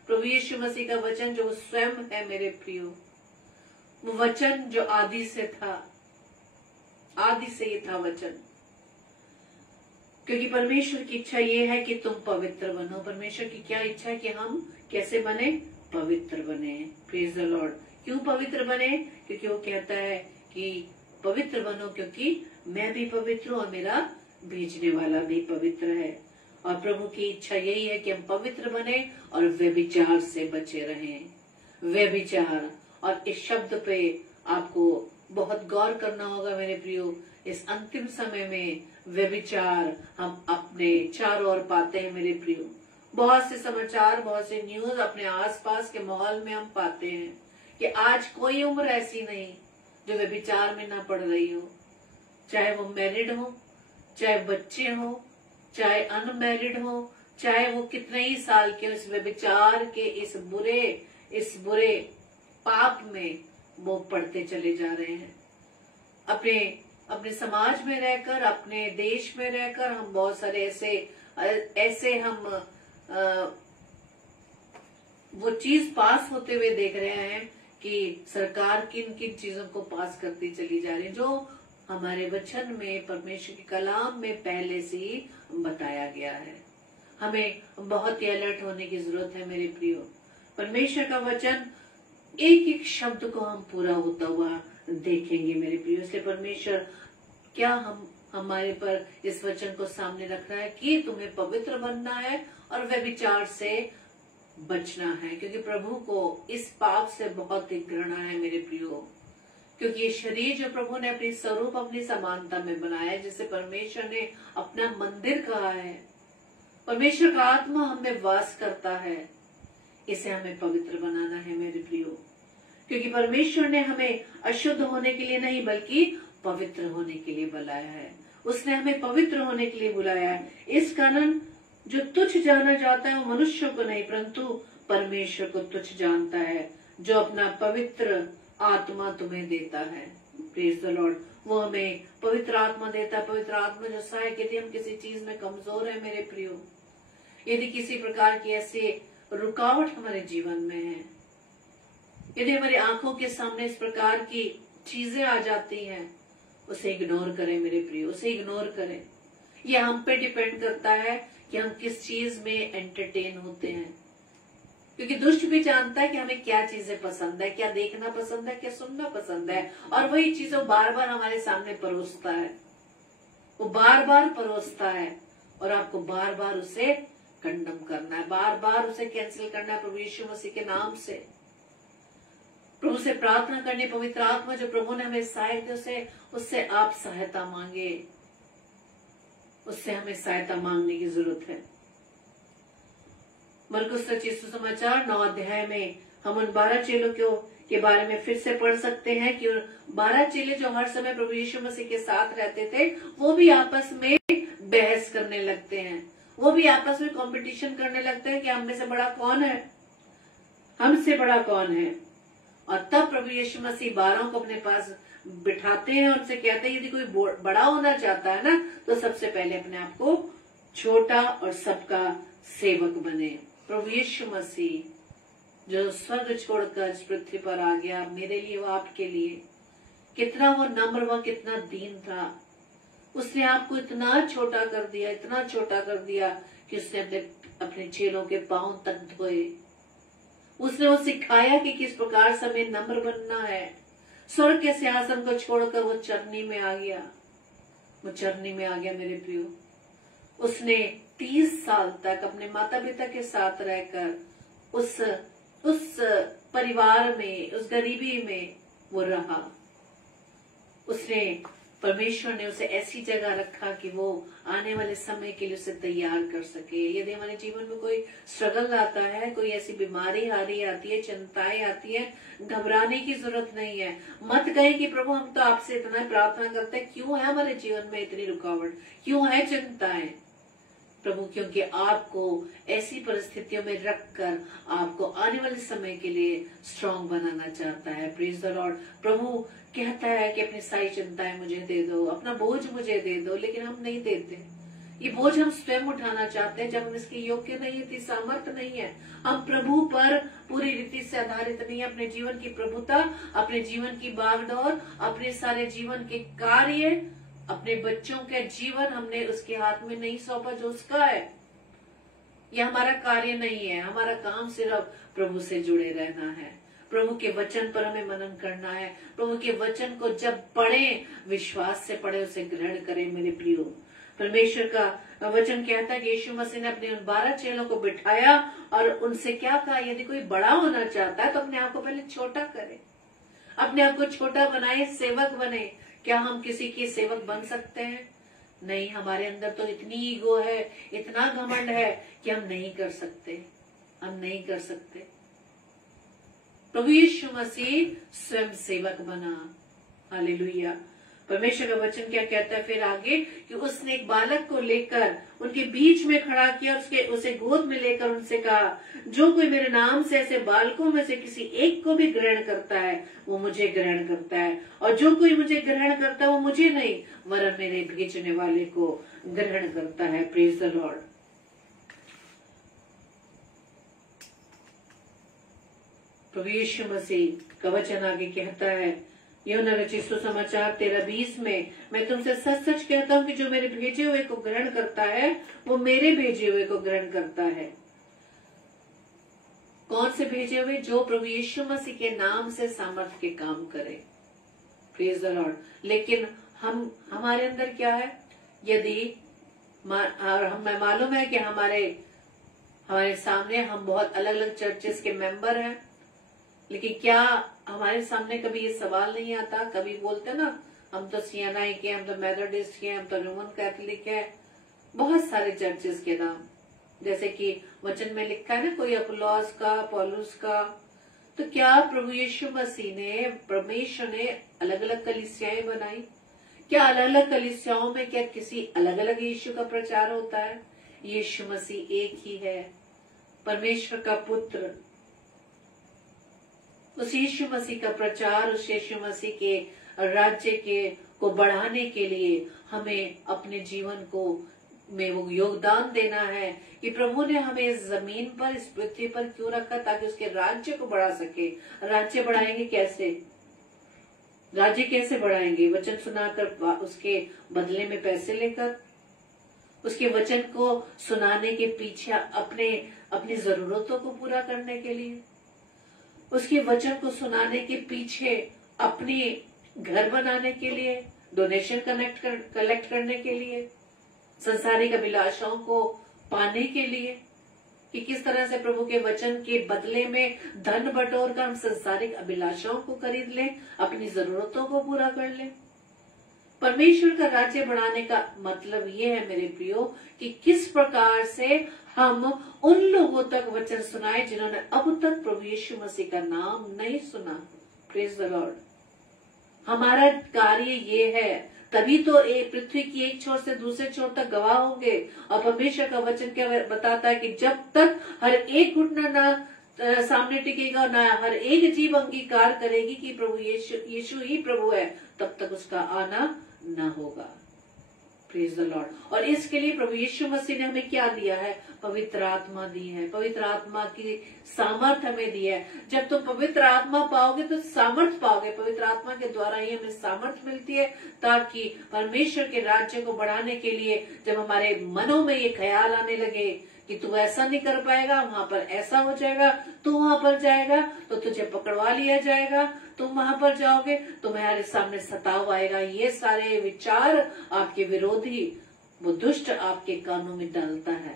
प्रभु यीशु मसीह का वचन जो स्वयं है मेरे प्रियो, वो वचन जो आदि से था, आदि से ये था वचन। क्योंकि परमेश्वर की इच्छा ये है कि तुम पवित्र बनो। परमेश्वर की क्या इच्छा है कि हम कैसे बने, पवित्र बने। Praise the Lord. क्यों पवित्र बने? क्योंकि वो कहता है कि पवित्र बनो क्योंकि मैं भी पवित्र हूँ और मेरा भेजने वाला भी पवित्र है। और प्रभु की इच्छा यही है कि हम पवित्र बने और व्यभिचार से बचे रहें। व्यभिचार, और इस शब्द पे आपको बहुत गौर करना होगा मेरे प्रियो। इस अंतिम समय में व्यभिचार हम अपने चारों ओर पाते हैं मेरे प्रियो। बहुत से समाचार, बहुत से न्यूज अपने आसपास के माहौल में हम पाते हैं कि आज कोई उम्र ऐसी नहीं जो व्यभिचार में ना पड़ रही हो। चाहे वो मैरिड हो, चाहे बच्चे हो, चाहे अनमैरिड हो, चाहे वो कितने ही साल के, इस व्यभिचार के इस बुरे पाप में वो पड़ते चले जा रहे हैं। अपने समाज में रहकर, अपने देश में रहकर हम बहुत सारे ऐसे हम वो चीज पास होते हुए देख रहे हैं कि सरकार किन किन चीजों को पास करती चली जा रही है, जो हमारे वचन में, परमेश्वर के कलाम में पहले से ही बताया गया है। हमें बहुत ही अलर्ट होने की जरूरत है मेरे प्रियो। परमेश्वर का वचन एक एक शब्द को हम पूरा होता हुआ देखेंगे मेरे प्रियो। इसलिए परमेश्वर क्या हमारे पर इस वचन को सामने रख रहा है कि तुम्हें पवित्र बनना है और व्यभिचार से बचना है, क्योंकि प्रभु को इस पाप से बहुत ही घृणा है मेरे प्रियो। क्योंकि ये शरीर जो प्रभु ने अपनी स्वरूप, अपनी समानता में बनाया है, जिसे परमेश्वर ने अपना मंदिर कहा है, परमेश्वर का आत्मा हमें वास करता है। इसे हमें पवित्र बनाना है मेरे प्रियो, क्योंकि परमेश्वर ने हमें अशुद्ध होने के लिए नहीं बल्कि पवित्र होने के लिए बुलाया है। उसने हमें पवित्र होने के लिए बुलाया है। इस कारण जो तुच्छ जाना जाता है वो मनुष्यों को नहीं परंतु परमेश्वर को तुच्छ जानता है, जो अपना पवित्र आत्मा तुम्हें देता है। Praise the Lord. वो हमें पवित्र आत्मा देता है। पवित्र आत्मा जो सहायक, यदि हम किसी चीज में कमजोर है मेरे प्रियो, यदि किसी प्रकार की ऐसी रुकावट हमारे जीवन में है, यदि हमारी आंखों के सामने इस प्रकार की चीजें आ जाती हैं, उसे इग्नोर करें मेरे प्रियो, उसे इग्नोर करें। यह हम पे डिपेंड करता है कि हम किस चीज में एंटरटेन होते हैं, क्योंकि दुष्ट भी जानता है कि हमें क्या चीजें पसंद है, क्या देखना पसंद है, क्या सुनना पसंद है, और वही चीज वो बार बार हमारे सामने परोसता है। वो बार बार परोसता है और आपको बार बार उसे कंडम करना है, बार बार उसे कैंसिल करना है प्रभु यीशु मसीह के नाम से। प्रभु से प्रार्थना करनी, पवित्र आत्मा जो प्रभु ने हमें सहायक दी उससे आप सहायता मांगे, उससे हमें सहायता मांगने की जरूरत है। मरकुस रचित सुसमाचार 9 अध्याय में हम उन 12 चेलों के बारे में फिर से पढ़ सकते हैं कि 12 चेले जो हर समय प्रभु यीशु मसीह के साथ रहते थे, वो भी आपस में बहस करने लगते हैं, वो भी आपस में कंपटीशन करने लगते हैं कि हम में से बड़ा कौन है, हमसे बड़ा कौन है। और तब प्रभु यीशु मसीह 12 को अपने पास बिठाते हैं और उनसे कहते हैं यदि कोई बड़ा होना चाहता है ना, तो सबसे पहले अपने आप को छोटा और सबका सेवक बने। प्रभु यीशु मसीह जो स्वर्ग छोड़कर इस पृथ्वी पर आ गया मेरे लिए व आपके लिए, कितना वो नम्र व कितना दीन था। उसने आपको इतना छोटा कर दिया, इतना छोटा कर दिया कि उसने अपने चेलों के पांव तक धोए। उसने वो सिखाया कि किस प्रकार से हमें नम्र बनना है। स्वर्ग के सिंहासन को छोड़कर वो चरनी में आ गया, वो चरनी में आ गया मेरे प्रियो। उसने 30 साल तक अपने माता पिता के साथ रहकर उस परिवार में, उस गरीबी में वो रहा। उसने, परमेश्वर ने उसे ऐसी जगह रखा कि वो आने वाले समय के लिए उसे तैयार कर सके। यदि हमारे जीवन में कोई स्ट्रगल आता है, कोई ऐसी बीमारी हारी आती है, चिंताएं आती है, घबराने की जरूरत नहीं है। मत कहें कि प्रभु हम तो आपसे इतना प्रार्थना करते हैं, क्यों है हमारे जीवन में इतनी रुकावट, क्यों है चिंताएं। प्रभु क्योंकि आपको ऐसी परिस्थितियों में रखकर आपको आने वाले समय के लिए स्ट्रांग बनाना चाहता है। Praise the lord. प्रभु कहता है कि अपनी सारी चिंताएं मुझे दे दो, अपना बोझ मुझे दे दो, लेकिन हम नहीं देते। ये बोझ हम स्वयं उठाना चाहते हैं जब हम इसके योग्य नहीं है, सामर्थ्य नहीं है। हम प्रभु पर पूरी रीति से आधारित नहीं है। अपने जीवन की प्रभुता, अपने जीवन की बागडोर, अपने सारे जीवन के कार्य, अपने बच्चों के जीवन हमने उसके हाथ में नहीं सौंपा जो उसका है। यह हमारा कार्य नहीं है। हमारा काम सिर्फ प्रभु से जुड़े रहना है, प्रभु के वचन पर हमें मनन करना है। प्रभु के वचन को जब पढ़ें, विश्वास से पढ़े, उसे ग्रहण करें मेरे प्रियो। परमेश्वर का वचन कहता है कि यीशु मसीह ने अपने उन 12 चेलों को बिठाया और उनसे क्या कहा, यदि कोई बड़ा होना चाहता है तो अपने आप को पहले छोटा करे, अपने आप को छोटा बनाए, सेवक बने। क्या हम किसी के सेवक बन सकते हैं? नहीं। हमारे अंदर तो इतनी ईगो है, इतना घमंड है कि हम नहीं कर सकते, हम नहीं कर सकते। प्रभु यीशु मसीह स्वयं सेवक बना। हालेलुया। परमेश्वर का वचन क्या कहता है फिर आगे कि उसने एक बालक को लेकर उनके बीच में खड़ा किया और उसे गोद में लेकर उनसे कहा, जो कोई मेरे नाम से ऐसे बालकों में से किसी एक को भी ग्रहण करता है वो मुझे ग्रहण करता है, और जो कोई मुझे ग्रहण करता है वो मुझे नहीं वरन मेरे भेजने वाले को ग्रहण करता है। Praise the lord. प्रभु यीशु मसीह का वचन आगे कहता है, यूहन्ना रचित सुसमाचार 13:20 में, मैं तुमसे सच सच कहता हूँ कि जो मेरे भेजे हुए को ग्रहण करता है वो मेरे भेजे हुए को ग्रहण करता है। कौन से भेजे हुए? जो प्रभु यीशु मसीह के नाम से सामर्थ्य के काम करे। Praise the Lord. लेकिन हमारे अंदर क्या है? यदि हमें मालूम है कि हमारे सामने हम बहुत अलग अलग चर्चेस के मेंबर हैं, लेकिन क्या हमारे सामने कभी ये सवाल नहीं आता? कभी बोलते ना, हम तो सीएनआई के, हम तो मेथोडिस्ट के, हम तो रोमन कैथोलिक है, बहुत सारे चर्चेस के नाम, जैसे कि वचन में लिखा है ना, कोई अपुल्लोस का, पौलुस का। तो क्या प्रभु यीशु मसीह ने, परमेश्वर ने अलग अलग कलीसियाएं बनाई? क्या अलग अलग कलीसियाओं में क्या किसी अलग अलग यीशु का प्रचार होता है? यीशु मसीह एक ही है, परमेश्वर का पुत्र। उस यीशु मसीह का प्रचार, उस यीशु मसीह के राज्य के को बढ़ाने के लिए हमें अपने जीवन को में वो योगदान देना है कि प्रभु ने हमें इस जमीन पर, इस पृथ्वी पर क्यों रखा, ताकि उसके राज्य को बढ़ा सके। राज्य बढ़ाएंगे कैसे? राज्य कैसे बढ़ाएंगे? वचन सुनाकर, उसके बदले में पैसे लेकर, उसके वचन को सुनाने के पीछे अपनी जरूरतों को पूरा करने के लिए, उसके वचन को सुनाने के पीछे अपने घर बनाने के लिए, डोनेशन कलेक्ट करने के लिए, संसारिक अभिलाषाओं को पाने के लिए, कि किस तरह से प्रभु के वचन के बदले में धन बटोर कर हम संसारिक अभिलाषाओं को खरीद लें, अपनी जरूरतों को पूरा कर लें। परमेश्वर का राज्य बढ़ाने का मतलब ये है मेरे प्रियो कि किस प्रकार से हम उन लोगों तक वचन सुनाए जिन्होंने अब तक प्रभु यीशु मसीह का नाम नहीं सुना। Praise the Lord. हमारा कार्य ये है, तभी तो पृथ्वी की एक छोर से दूसरे छोर तक गवाह होंगे। और परमेश्वर का वचन क्या बताता है कि जब तक हर एक घुटना ना सामने टिकेगा, ना हर एक जीव अंगीकार करेगी कि प्रभु यीशु ही प्रभु है, तब तक उसका आना ना होगा। Praise the Lord. और इसके लिए प्रभु यीशु मसीह ने हमें क्या दिया है? पवित्र आत्मा दी है, पवित्र आत्मा की सामर्थ हमें दी है। जब तुम पवित्र आत्मा पाओगे तो सामर्थ पाओगे। पवित्र आत्मा के द्वारा ही हमें सामर्थ मिलती है, ताकि परमेश्वर के राज्य को बढ़ाने के लिए जब हमारे मनों में ये ख्याल आने लगे कि तू ऐसा नहीं कर पाएगा, वहां पर ऐसा हो जाएगा, तू वहां पर जाएगा तो तुझे पकड़वा लिया जाएगा, तुम वहां पर जाओगे तुम्हारे सामने सताव आएगा, ये सारे विचार आपके विरोधी, वो दुष्ट आपके कानों में डालता है,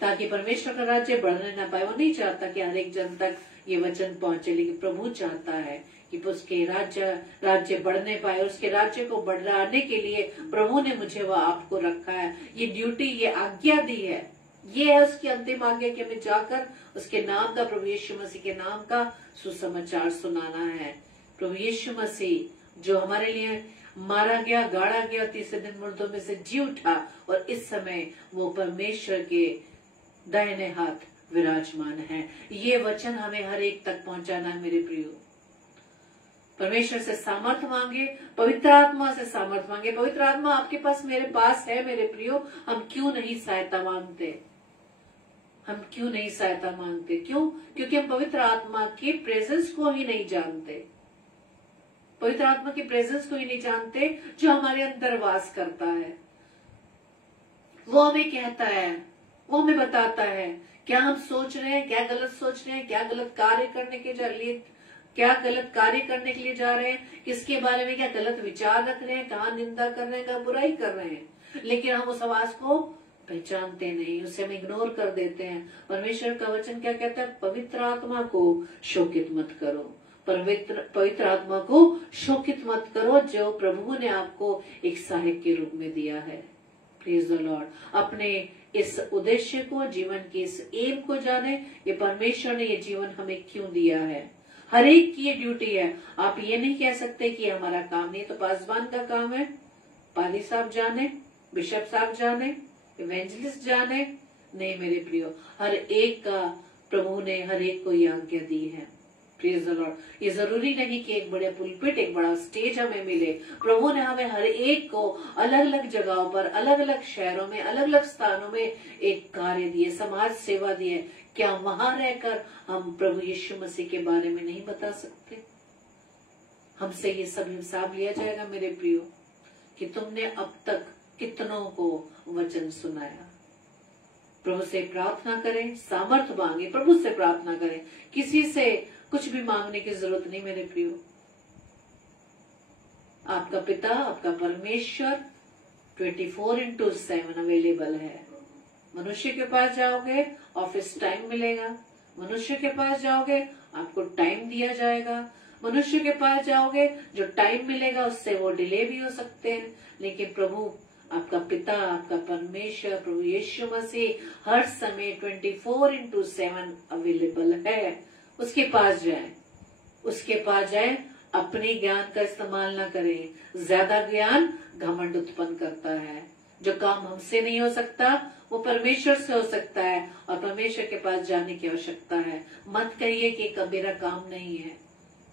ताकि परमेश्वर का राज्य बढ़ने ना पाए। वो नहीं चाहता कि हर एक जन तक ये वचन पहुंचे, लेकिन प्रभु चाहता है कि उसके राज्य बढ़ने पाए। उसके राज्य को बढ़ाने के लिए प्रभु ने मुझे व आपको रखा है, ये ड्यूटी, ये आज्ञा दी है। ये है उसकी अंतिम आज्ञा कि हमें जाकर उसके नाम का, प्रभु यीशु मसीह के नाम का सुसमाचार सुनाना है। प्रभु यीशु मसीह जो हमारे लिए मारा गया, गाड़ा गया, तीसरे दिन मुर्दों में से जी उठा, और इस समय वो परमेश्वर के दाहिने हाथ विराजमान है। ये वचन हमें हर एक तक पहुंचाना है मेरे प्रियो। परमेश्वर से सामर्थ मांगे, पवित्र आत्मा से सामर्थ मांगे। पवित्र आत्मा आपके पास, मेरे पास है मेरे प्रियो। हम क्यों नहीं सहायता मांगते? हम क्यों नहीं सहायता मांगते? क्यों? क्योंकि हम पवित्र आत्मा की प्रेजेंस को ही नहीं जानते। पवित्र आत्मा की प्रेजेंस को ही नहीं जानते जो हमारे अंदर वास करता है। वो हमें कहता है, वो हमें बताता है क्या हम सोच रहे हैं, क्या गलत सोच रहे हैं, क्या गलत कार्य करने के लिए, क्या गलत कार्य करने के लिए जा रहे हैं, किसके बारे में क्या गलत विचार रख रहे हैं, कहाँ निंदा कर रहे हैं, कहाँ बुराई कर रहे हैं। लेकिन हम उस आवाज को पहचानते नहीं, उसे हम इग्नोर कर देते हैं। परमेश्वर का वचन क्या कहता है? पवित्र आत्मा को शोकित मत करो। पवित्र आत्मा को शोकित मत करो जो प्रभु ने आपको एक सहायक के रूप में दिया है। Praise the Lord. अपने इस उद्देश्य को, जीवन के इस एम को जाने, ये परमेश्वर ने ये जीवन हमें क्यों दिया है। हर एक की ये ड्यूटी है। आप ये नहीं कह सकते कि हमारा काम नहीं, तो पासवान का काम है, पादी साहब जाने, बिशप साहब जाने, इवेंजलिस्ट जाने। नहीं मेरे प्रियो, हर एक का प्रभु ने हर एक को ये आज्ञा दी है। Praise the Lord. ये जरूरी नहीं कि एक बड़े पुलपिट, एक बड़ा स्टेज हमें मिले। प्रभु ने हमें हर एक को अलग अलग जगहों पर, अलग अलग शहरों में, अलग अलग स्थानों में एक कार्य दिए, समाज सेवा दी है। क्या वहां रहकर हम प्रभु यीशु मसीह के बारे में नहीं बता सकते? हमसे ये सब हिसाब लिया जाएगा मेरे प्रियो कि तुमने अब तक कितनों को वचन सुनाया। प्रभु से प्रार्थना करें, सामर्थ मांगे, प्रभु से प्रार्थना करें। किसी से कुछ भी मांगने की जरूरत नहीं मेरे प्रियो। आपका पिता, आपका परमेश्वर 24/7 अवेलेबल है। मनुष्य के पास जाओगे, ऑफिस टाइम मिलेगा। मनुष्य के पास जाओगे, आपको टाइम दिया जाएगा। मनुष्य के पास जाओगे, जो टाइम मिलेगा उससे वो डिले भी हो सकते हैं। लेकिन प्रभु आपका पिता, आपका परमेश्वर प्रभु यीशु मसीह हर समय 24/7 अवेलेबल है। उसके पास जाए, उसके पास जाए। अपने ज्ञान का इस्तेमाल ना करें। ज्यादा ज्ञान घमंड उत्पन्न करता है। जो काम हमसे नहीं हो सकता वो परमेश्वर से हो सकता है, और परमेश्वर के पास जाने की आवश्यकता है। मत कहिए कि मेरा काम नहीं है।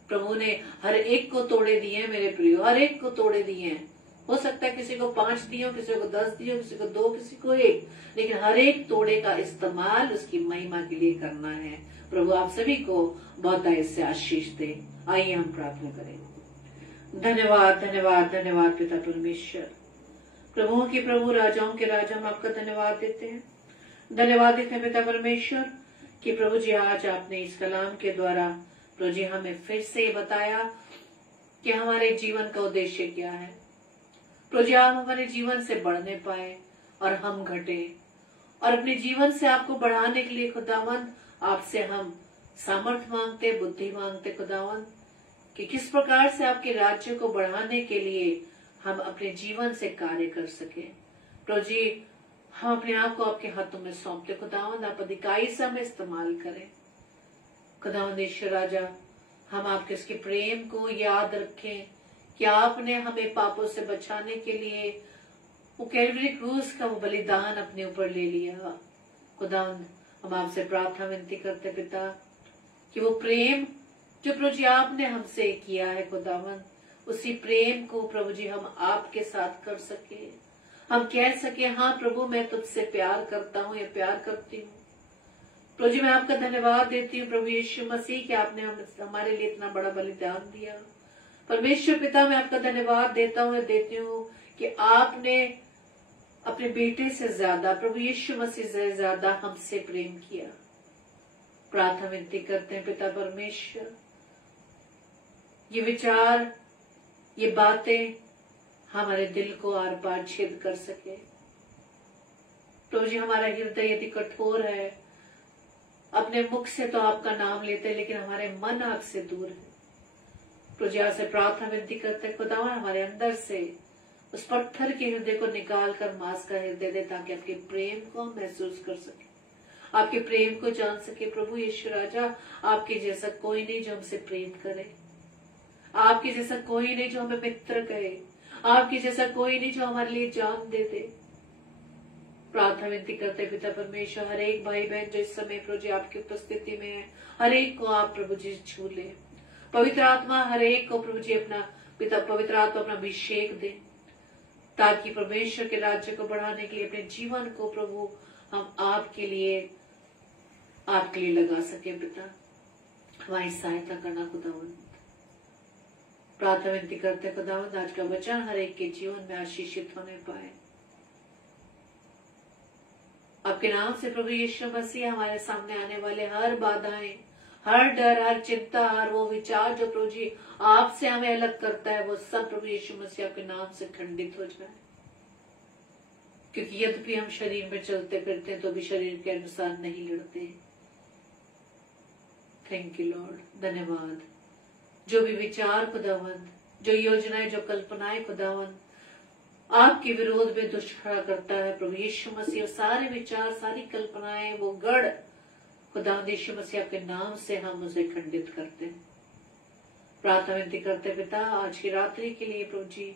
प्रभु ने हर एक को तोड़े दिए हैं मेरे प्रियो, हर एक को तोड़े दिए हैं। हो सकता है किसी को 5 दिए हो, किसी को 10 दिए हो, किसी को 2, किसी को 1, लेकिन हर एक तोड़े का इस्तेमाल उसकी महिमा के लिए करना है। प्रभु आप सभी को बहुत से आशीष दे। आइए हम प्रार्थना करें। धन्यवाद धन्यवाद धन्यवाद पिता परमेश्वर, प्रभुओं के प्रभु, राजाओं के राजा, हम आपका धन्यवाद देते हैं। धन्यवाद देते हैं पिता परमेश्वर कि प्रभु जी आज आपने इस कलाम के द्वारा प्रभु जी हमें फिर से बताया कि हमारे जीवन का उद्देश्य क्या है। प्रभु जी आप हमारे जीवन से बढ़ने पाए और हम घटे, और अपने जीवन से आपको बढ़ाने के लिए खुदावंद आपसे हम सामर्थ मांगते, बुद्धि मांगते खुदावंद, कि किस प्रकार से आपके राज्य को बढ़ाने के लिए हम अपने जीवन से कार्य कर सके। प्रभु जी हम अपने आप को आपके हाथों में सौंपते खुदावंद, आप अधिकारी से हमें इस्तेमाल करें खुदावंद ईश्वर राजा। हम आपके इसके प्रेम को याद रखें कि आपने हमें पापों से बचाने के लिए वो कैलवरी क्रूस का वो बलिदान अपने ऊपर ले लिया। खुदावंद हम आपसे प्रार्थना विनती करते पिता कि वो प्रेम जो प्रभु जी आपने हमसे किया है खुदावंद, उसी प्रेम को प्रभु जी हम आपके साथ कर सके। हम कह सके हाँ प्रभु मैं तुझसे प्यार करता हूँ या प्यार करती हूँ। प्रभु जी मैं आपका धन्यवाद देती हूँ प्रभु यीशु मसीह कि आपने हमारे लिए इतना बड़ा बलिदान दिया। परमेश्वर पिता मैं आपका धन्यवाद देता हूँ, देती हूँ कि आपने अपने बेटे से ज्यादा, प्रभु यीशु मसीह से ज्यादा हमसे प्रेम किया। प्रार्थना विनती करते हैं पिता परमेश्वर, ये विचार, ये बातें हमारे दिल को आर पार छेद कर सके। प्रभु जी हमारा हृदय यदि कठोर है, अपने मुख से तो आपका नाम लेते हैं लेकिन हमारे मन आपसे दूर है। प्रभु जी आपसे प्रार्थना विनती करते हैं खुदावन हमारे अंदर से उस पत्थर के हृदय को निकाल कर मांस का हृदय दे, ताकि आपके प्रेम को हम महसूस कर सके, आपके प्रेम को जान सके। प्रभु यीशु राजा आपके जैसा कोई नहीं जो हमसे प्रेम करे, आपके जैसा कोई नहीं जो हमें मित्र कहे, आपके जैसा कोई नहीं जो हमारे लिए जान दे दे। प्रार्थना विनती करते पिता परमेश्वर, हर एक भाई बहन जो इस समय प्रभु जी आपकी उपस्थिति में है, हर एक को आप प्रभु जी छू ले। पवित्र आत्मा हर एक को प्रभु जी अपना पिता पवित्र आत्मा अपना अभिषेक दे, ताकि परमेश्वर के राज्य को बढ़ाने के लिए अपने जीवन को प्रभु हम आपके लिए लगा सके। पिता हमारी सहायता करना खुदावंद। प्रार्थना विनती करते खुदावंद आज का वचन हर एक के जीवन में आशीषित होने पाए। आपके नाम से प्रभु यीशु मसीह हमारे सामने आने वाले हर बाधाएं, हर डर, हर चिंता, हर वो विचार जो प्रभु जी आपसे हमें अलग करता है, वो सब प्रभु यीशु मसीह आपके नाम से खंडित हो जाए। क्योंकि यद्यपि हम शरीर में चलते फिरते हैं तो भी शरीर के अनुसार नहीं लड़ते। थैंक यू लॉर्ड, धन्यवाद। जो भी विचार खुदावंद, जो योजनाएं, जो कल्पनाएं खुदावंद आपके विरोध में दुष्ट खड़ा करता है प्रभु यीशु मसीह, सारे विचार, सारी कल्पनाएं, वो गढ़ खुदावंद यीशु मसीह आपके नाम से हम उसे खंडित करते हैं। प्रार्थना विनती करते पिता आज की रात्रि के लिए प्रभु जी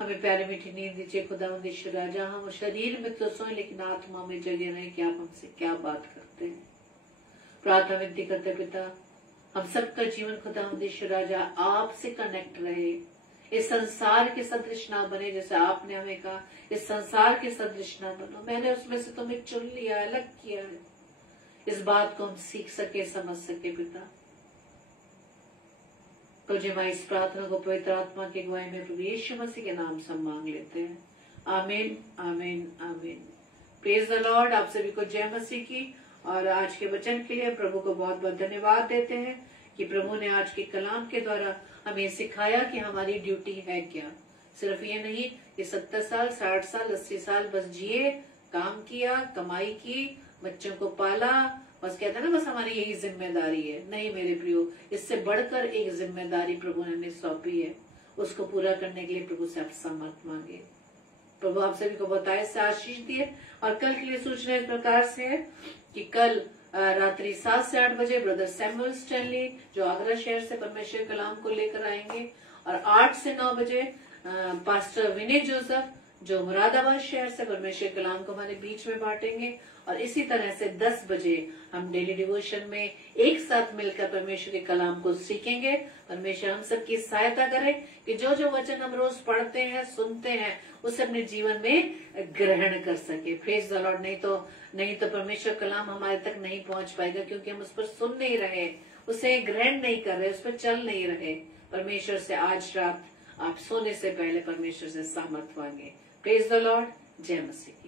हमें प्यारी मीठी नींद दीजिए खुदावंद यीशु राजा। हम शरीर में तो सोए लेकिन आत्मा में जगे रहे कि आप हमसे क्या बात करते हैं। प्रार्थना विनती करते पिता हम सबका जीवन खुदावंद यीशु राजा आपसे कनेक्ट रहे, इस संसार के सदृश ना बने। जैसे आपने हमें कहा इस संसार के सदृश ना बनो, मैंने उसमें से तुम्हें चुन लिया है, अलग किया है। इस बात को हम सीख सके, समझ सके पिता। तो जब इस प्रार्थना को पवित्र आत्मा की अगुवाई में प्रभु यीशु मसीह के नाम से मांग लेते हैं। आमीन आमीन आमीन। Praise the Lord. आप सभी को जय मसीह की। और आज के वचन के लिए प्रभु को बहुत बहुत धन्यवाद देते हैं कि प्रभु ने आज के कलाम के द्वारा हमें सिखाया कि हमारी ड्यूटी है क्या। सिर्फ ये नहीं कि 70 साल 60 साल 80 साल बस जिए, काम किया, कमाई की, बच्चों को पाला, बस कहते हैं ना बस हमारी यही जिम्मेदारी है। नहीं मेरे प्रियो, इससे बढ़कर एक जिम्मेदारी प्रभु ने हमें सौंपी है। उसको पूरा करने के लिए प्रभु से आप सामर्थ मांगे। प्रभु आप सभी को बताए से आशीष दिए। और कल के लिए सूचना इस प्रकार से है कि कल रात्रि 7 से 8 बजे ब्रदर सैमुअल स्टैनली जो आगरा शहर से परमेश्वर कलाम को लेकर आएंगे, और 8 से 9 बजे पास्टर विनय जोसेफ जो मुरादाबाद शहर से परमेश्वर कलाम को हमारे बीच में बांटेंगे। और इसी तरह से 10 बजे हम डेली डिवोशन में एक साथ मिलकर परमेश्वर के कलाम को सीखेंगे। परमेश्वर हम सबकी सहायता करे कि जो जो वचन हम रोज पढ़ते हैं, सुनते हैं, उसे अपने जीवन में ग्रहण कर सके। Praise the Lord. नहीं तो परमेश्वर कलाम हमारे तक नहीं पहुंच पाएगा, क्योंकि हम उस पर सुन नहीं रहे, उसे ग्रहण नहीं कर रहे, उस पर चल नहीं रहे। परमेश्वर से आज रात आप सोने से पहले परमेश्वर से सामर्थ मांगे। Praise the Lord. जय मसीह।